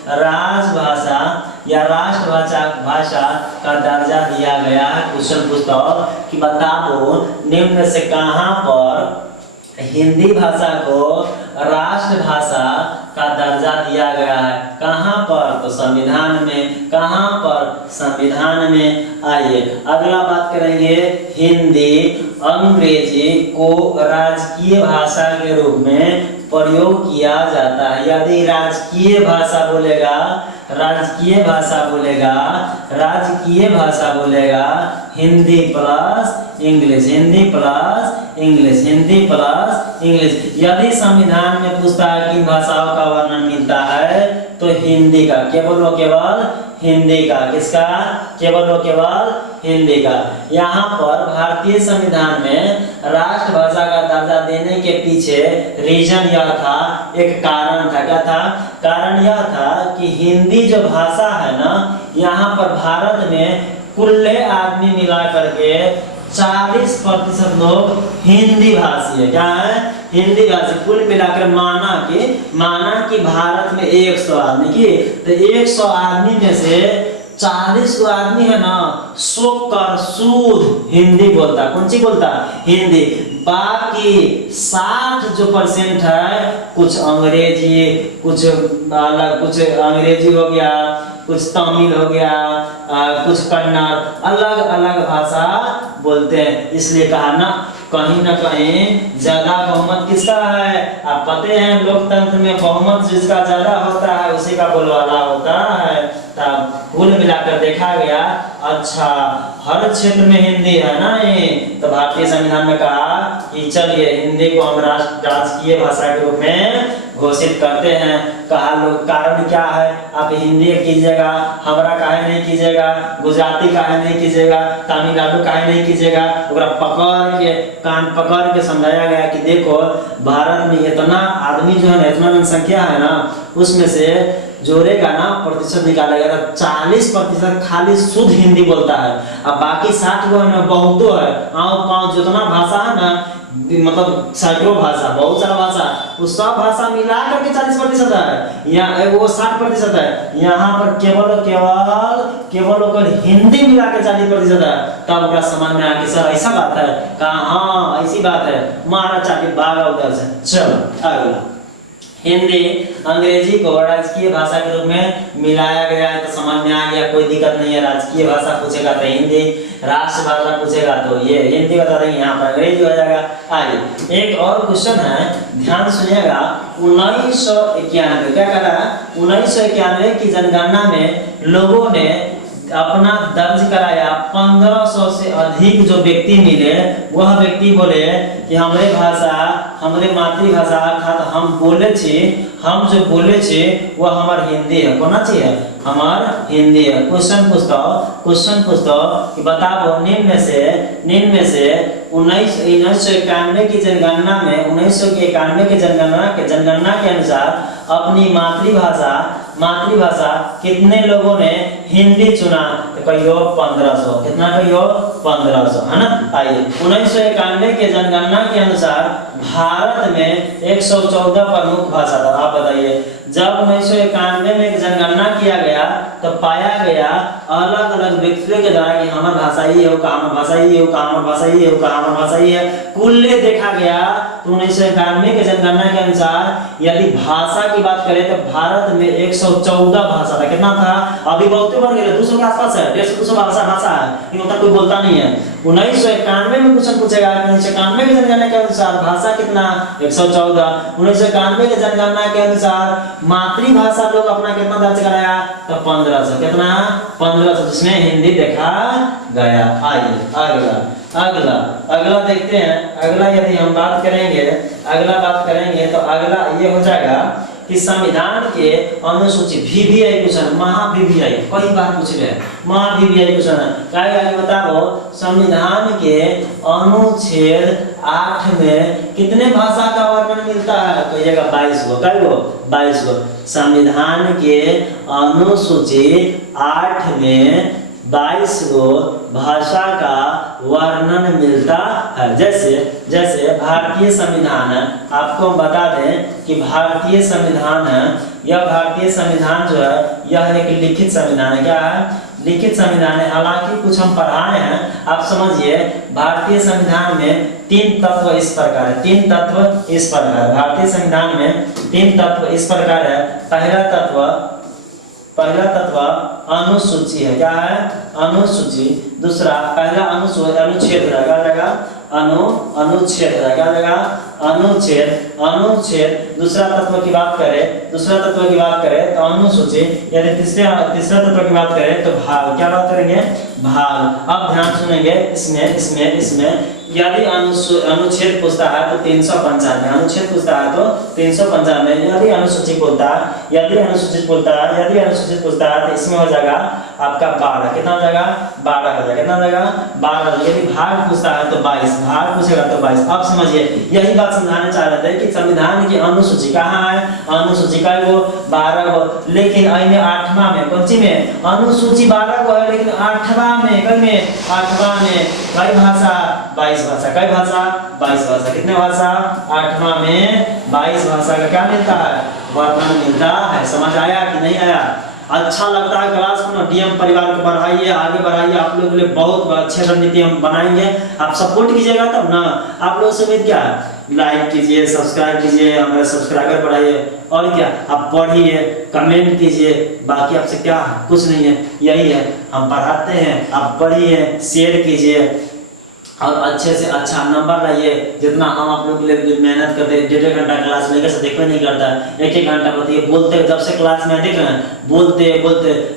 राजभाषा या राष्ट्रभाषा का दर्जा दिया गया है। क्वेश्चन पूछता हो कि बताओ निम्न से कहां पर हिंदी भाषा को राष्ट्रभाषा का दर्जा दिया गया है? कहां पर? तो संविधान में। कहां पर? संविधान में। आइए अगला बात करेंगे, हिंदी अंग्रेजी को राजकीय भाषा के रूप में प्रयोग किया जाता है। यदि राजकीय भाषा बोलेगा हिंदी प्लस इंग्लिश, यदि संविधान में पूछता है किन भाषाओं का वर्णन मिलता है तो हिंदी का, केवल हिंदी का। किसका? केवल हिंदी का। यहाँ पर भारतीय संविधान में राष्ट्रभाषा का दर्जा देने के पीछे रीजन यह था, एक कारण था। क्या था? कारण यह था कि हिंदी जो भाषा है ना, यहाँ पर भारत में कुल्ले आदमी मिला करके 40% लोग हिंदी भाषी है। क्या है? हिंदी भाषी। कुल मिलाकर माना कि भारत में 100 आदमी की, तो 100 आदमी में से 40 को आदमी है ना, 100 कर शुद्ध हिंदी बोलता। कौन सी बोलता? हिंदी। बाकी 60% है कुछ अंग्रेजी, कुछ अंग्रेजी हो गया, कुछ तमिल हो गया, कुछ कन्नड़, अलग अलग भाषा बोलते हैं। इसलिए कहा ना कहीं ना कहीं ज्यादा बहुमत किसका है? आप पते हैं लोकतंत्र में बहुमत जिसका ज्यादा होता है उसी का बोलबाला होता है। तब कुल मिलाकर देखा गया, अच्छा हर क्षेत्र में हिंदी है ना ये, तो भारतीय संविधान में कहा कि चलिए हिंदी को हम राजकीय भाषा के रूप में घोषित करते हैं। कहा लोग कारण क्या है? आप हिंदी कीजिएगा, हमारा काहे नहीं कीजिएगा, गुजराती काहे नहीं कीजिएगा, तमिलनाडु काहे नहीं कीजिएगा। पकड़ के कान पकड़ के समझाया गया कि देखो भारत में इतना आदमी जो है ना, इतना जनसंख्या है ना, उसमें से जोड़ेगा ना प्रतिशत निकालेगा तो 40% खाली शुद्ध हिंदी बोलता है। अब बाकी 60 जो है ना बहुत है, आँव जितना भाषा है ना, मतलब सैकड़ों भाषा, बहुत सारा भाषा, उस सब भाषा मिला करके 40% है, या वो 60% है। यहाँ पर केवल हिंदी मिला के 40% है। तब ओकरा समझ में आके सर ऐसा बात है? कहा हाँ ऐसी बात है, मारा चाटी भागा उधर से। चलो अगला, हिंदी अंग्रेजी को राजकीय भाषा के रूप में मिलाया गया है, तो समझ में आ गया, कोई दिक्कत नहीं है। राजकीय भाषा पूछेगा तो हिंदी, राष्ट्रभाषा पूछेगा तो ये हिंदी बता देंगे, यहाँ पर अंग्रेजी हो जाएगा। आइए एक और क्वेश्चन है, ध्यान सुनिएगा। 1991 क्या कह रहा है? 1991 की जनगणना में लोगों ने अपना दर्ज कराया 1500 से अधिक जो व्यक्ति मिले, वह व्यक्ति बोले कि हमरे भाषा, हमरे मातृभाषा अर्थात हम जो बोले छे वह हमार हिंदी है। कोना चाहिए? हमार हिंदी है। क्वेश्चन पूछता हो कि बताओ निम्न में से 1991 की जनगणना में 1991 की जनगणना के अनुसार अपनी मातृभाषा कितने लोगों ने हिंदी चुना तो कहियो 1500, कितना कहियो 1500, है ना। आइए 1991 के जनगणना के अनुसार भारत में 114 प्रमुख भाषा था। आप बताइए, जब 1991 में जनगणना किया गया तो पाया गया अलग अलग व्यक्तियों के द्वारा कि हमार भाषा ही है, हमार भाषा ही है, हमार भाषा ही है, हमार भाषा ही है, कुल देखा गया तो 1991 के जनगणना के अनुसार यदि भाषा की बात करें तो भारत में 114 भाषा था। कितना था? अभी बहुत बढ़ गया, 200 के आसपास है, 150-200 भाषा है, लेकिन उतना कोई बोलता नहीं है। 1991 में क्वेश्चन पूछेगा, 1991 के जनगणना के अनुसार भाषा कितना? 114। 1991 के जनगणना के अनुसार मातृभाषा लोग अपना कितना दर्ज कराया? तो 1500। कितना? 1500, जिसमें हिंदी देखा गया। आइए अगला अगला अगला देखते हैं। अगला यदि हम बात करेंगे, अगला बात करेंगे तो अगला ये हो जाएगा कि संविधान के अनुसूची VVI क्वेश्चन, महा VVI कई बार पूछ रहे हैं, महा VVI क्वेश्चन है। क्या आगे बताओ, संविधान के अनुच्छेद 8 में कितने भाषा का वर्णन मिलता है? कहिएगा 22 गो। कई गो? 22 गो। संविधान के अनुसूची 8 में 22 गो भाषा का वर्णन मिलता है। जैसे भारतीय संविधान है, आपको हम बता दें कि भारतीय संविधान है, यह भारतीय संविधान जो है यह एक लिखित संविधान है। क्या है? लिखित संविधान है। हालांकि कुछ हम पढ़ाए हैं, आप समझिए। भारतीय संविधान में 3 तत्व इस प्रकार है, 3 तत्व इस प्रकार है। भारतीय संविधान में 3 तत्व इस प्रकार है। पहला तत्व अनुसूची है। क्या है? अनुसूची। दूसरा, पहला अनुच्छेद रहेगा, अनुच्छेद रहेगा, अनुच्छेद। दूसरा तत्व की बात करें तो अनुसूची। यदि तीसरा तत्व की बात करें तो भाग। क्या बात करेंगे? भाग। अब ध्यान सुनेंगे, इसमें यदि अनुच्छेद पूछता है तो 395, अनुच्छेद पूछता है तो 395। यदि अनुसूचित बोलता है तो इसमें हो जाएगा आपका 12। कितना हो जाएगा? 12 हो जाएगा। कितना हो जाएगा? 12। यदि भाग पूछता है तो 22, भाग पूछेगा तो 22। अब समझिए, यही बात समझाना चाह रहे थे कि संविधान की अनुसूची कहाँ है? अनुसूची का वो 12 गो, लेकिन अन्य 8वां में, कौन सी में? अनुसूची 12 गो है, लेकिन 8वां में कई भाषा? 22 भाषा। कई भाषा? 22 भाषा। कितने भाषा? 8वां में 22 भाषा का क्या मिलता है? वर्णन मिलता है। समझ आया कि नहीं आया? अच्छा लगता है क्लास को ना, डीएम परिवार को बढ़ाइए, आगे बढ़ाइए। आप लोगों के लिए बहुत अच्छे रणनीति हम बनाएंगे, आप सपोर्ट कीजिएगा तब ना। आप लोगों से उम्मीद क्या है? लाइक कीजिए, सब्सक्राइब कीजिए, हमारे सब्सक्राइबर बढ़ाइए, और क्या, आप पढ़िए, कमेंट कीजिए। बाकी आपसे क्या, कुछ नहीं है, यही है, हम पढ़ाते हैं, आप पढ़िए, शेयर कीजिए और अच्छे से अच्छा नंबर लाइए। जितना हम आप लोग के लिए मेहनत करते हैं, 1.5 घंटा क्लास लेकर से देखना नहीं करता है, 1-1 घंटा बताइए बोलते, जब से क्लास में देख रहे हैं बोलते,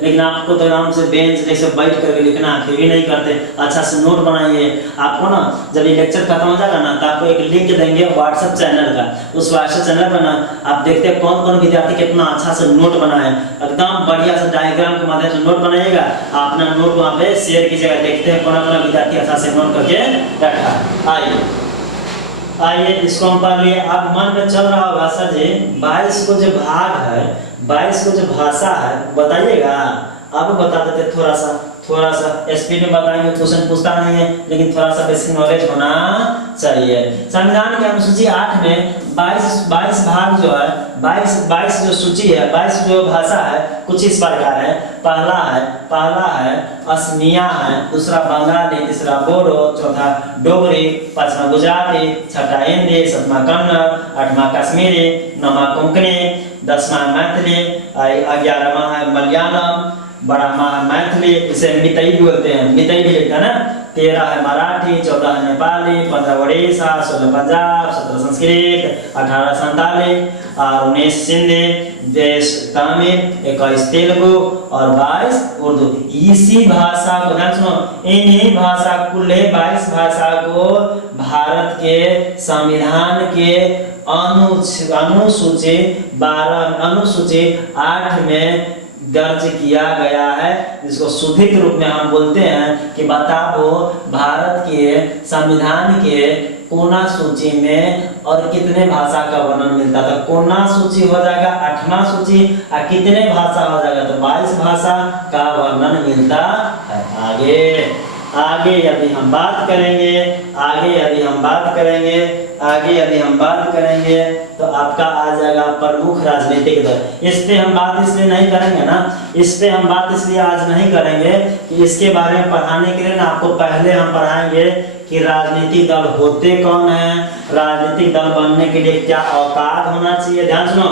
लेकिन आपको तो आराम से बेंच जैसे बैठ करके लिखना फिर भी नहीं करते। अच्छा से नोट बनाइए। आपको ना जब ये लेक्चर खत्म हो जाएगा ना तो आपको एक लिंक देंगे व्हाट्सएप चैनल का, उस व्हाट्सएप चैनल पर ना आप देखते हैं कौन कौन विद्यार्थी कितना अच्छा से नोट बनाए, एकदम बढ़िया से डायग्राम के माध्यम से नोट बनाइएगा। अपना नोट वहाँ पे शेयर कीजिएगा, देखते हैं कौन कौन विद्यार्थी अच्छा से नोट करके रखा। आइए इसको हम पढ़ लिए। अब मन में चल रहा होगा सर जी 22 को जो भाग है, 22 को जो भाषा है बताइएगा। अब बता देते थोड़ा सा स्पीड में बताएंगे, क्वेश्चन पूछता नहीं है, लेकिन थोड़ा सा बेसिक नॉलेज होना चाहिए। संविधान की अनुसूची 8 में 22 भाग जो है, 22 जो सूची है, 22 जो भाषा है कुछ इस प्रकार है। पहला है असमिया है, दूसरा बंगाली, तीसरा बोडो, चौथा डोगरी, पांचवा गुजराती, छठा हिंदी, सातवां कन्नड़, 8वां कश्मीरी, 9वां कोंकणी, 10वां मैथिली, 11वां है मलयालम, 12वां है मैथिली, इसे मितई बोलते हैं, मितई भी लिखता है ना। 13 है मराठी, 14 है नेपाली, 15 उड़ीसा, 16 पंजाब, 17 संस्कृत, 18 संताली और 19 सिंधी, 20 तमिल, 21 तेलुगु और 22 उर्दू। इसी भाषा को ध्यान सुनो, इन्हीं भाषा कुल 22 भाषा को भारत के संविधान के अनुसूची 8 में दर्ज किया गया है, जिसको सुधित रूप में हम बोलते हैं कि बताओ भारत के संविधान के कोना सूची में और कितने भाषा का वर्णन मिलता था। कोना सूची हो जाएगा 8वां सूची और कितने भाषा हो जाएगा तो 22 भाषा का वर्णन मिलता है। आगे यदि हम बात करेंगे तो आपका आ जाएगा प्रमुख राजनीतिक दल। इस पे हम बात इसलिए नहीं करेंगे ना, इस पे हम बात इसलिए आज नहीं करेंगे कि इसके बारे में पढ़ाने के लिए ना आपको पहले हम पढ़ाएंगे कि राजनीतिक दल होते कौन है, राजनीतिक दल बनने के लिए क्या औकात होना चाहिए। ध्यान सुनो,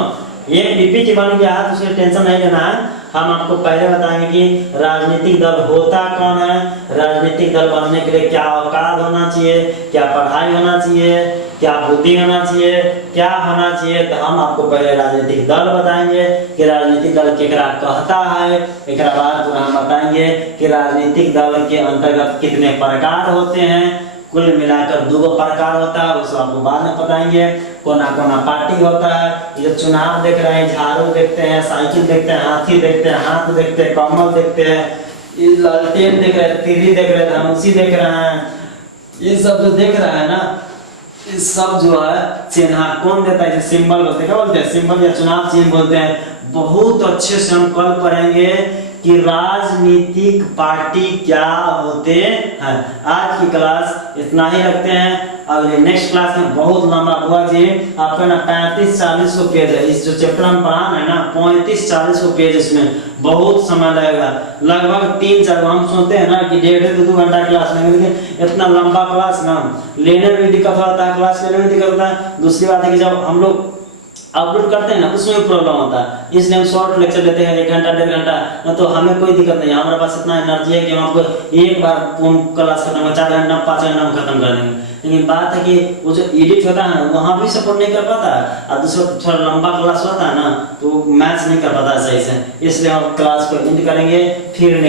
ये पीपीटी बन गया है तो उसमें टेंशन नहीं लेना है। हम आपको पहले बताएंगे कि राजनीतिक दल होता कौन है, राजनीतिक दल बनने के लिए क्या औकात होना चाहिए, क्या पढ़ाई होना चाहिए, क्या बुद्धि होना चाहिए, क्या होना चाहिए। तो हम आपको पहले राजनीतिक दल बताएंगे कि राजनीतिक दल केकरा कहता है। एक बाद हम बताएंगे कि राजनीतिक दल के अंतर्गत कितने प्रकार होते हैं। कुल मिलाकर 2 प्रकार होता है, उसको आपको बाद में बताएंगे। कोना कोना पार्टी होता है, ये चुनाव देख रहे हैं, झाड़ू देखते हैं, साइकिल देखते हैं, हाथी देखते हैं, हाथ देखते हैं, कमल देखते हैं, ये लालटेन देख रहे हैं, तीरी देख रहे हैं, धनुषी देख रहे हैं, ये सब जो देख रहा है ना, ये सब जो है चिन्ह कौन देता है, सिंबल बोलते हैं। क्या बोलते हैं? सिंबल या चुनाव चिन्ह बोलते हैं। बहुत अच्छे से हम कल पढ़ेंगे कि राजनीतिक पार्टी क्या होते हैं। आज की क्लास इतना ही रखते हैं। अगले नेक्स्ट क्लास में बहुत लंबा हुआ जी आपका ना 35-40 को पेज है। इस जो चैप्टर हम पढ़ा है ना 35-40 को पेज, इसमें बहुत समय लगेगा, लगभग 3-4। हम सोचते हैं ना कि 1.5-2 घंटा क्लास लेंगे, लेकिन इतना लंबा क्लास ना लेने में भी दिक्कत होता है, क्लास लेने में दिक्कत होता है। दूसरी बात है कि जब हम लोग अपलोड करते हैं ना उसमें भी प्रॉब्लम होता है, इसलिए हम शॉर्ट लेक्चर लेते हैं 1 घंटा 1.5 घंटा, न तो हमें कोई दिक्कत नहीं है। हमारे पास इतना एनर्जी है कि हम आपको एक बार क्लास खत्म कर 4 घंटा 5 घंटा में खत्म कर देंगे। लेकिन बात है कि वो जो एडिट होता है ना वहाँ भी सपोर्ट नहीं कर पाता है, और दूसरा थोड़ा लंबा क्लास होता है ना तो मैच नहीं कर पाता है सही से। इसलिए हम क्लास को एंड करेंगे, फिर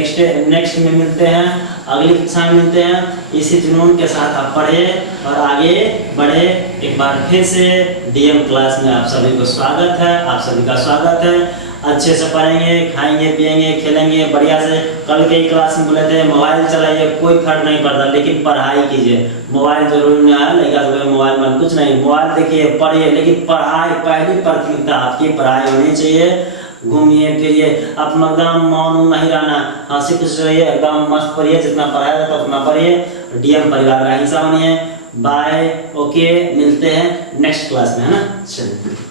नेक्स्ट में मिलते हैं, अगली कक्षा में मिलते हैं। इसी जुनून के साथ आप पढ़े और आगे बढ़े। एक बार फिर से डीएम क्लास में आप सभी को स्वागत है, आप सभी का स्वागत है। अच्छे से पढ़ेंगे, खाएंगे, पिएंगे, खेलेंगे बढ़िया से। कल के ही क्लास में बोले थे मोबाइल चलाइए, कोई फर्क नहीं पड़ता, लेकिन पढ़ाई कीजिए। मोबाइल जरूरी नहीं है, लड़का सब मोबाइल में कुछ नहीं, मोबाइल देखिए, पढ़िए, लेकिन पढ़ाई पहली प्राथमिकता आपकी पढ़ाई होनी चाहिए। घूमिए फिरिए, अपना एकदम मौन नहीं रहना, हंसी खुश रहिए, एकदम मस्त पढ़िए, जितना पढ़ाया जाता उतना पढ़िए, डीएम परिवार का हिस्सा बनिए। बाय, ओके, मिलते हैं नेक्स्ट क्लास में, है ना। चलिए।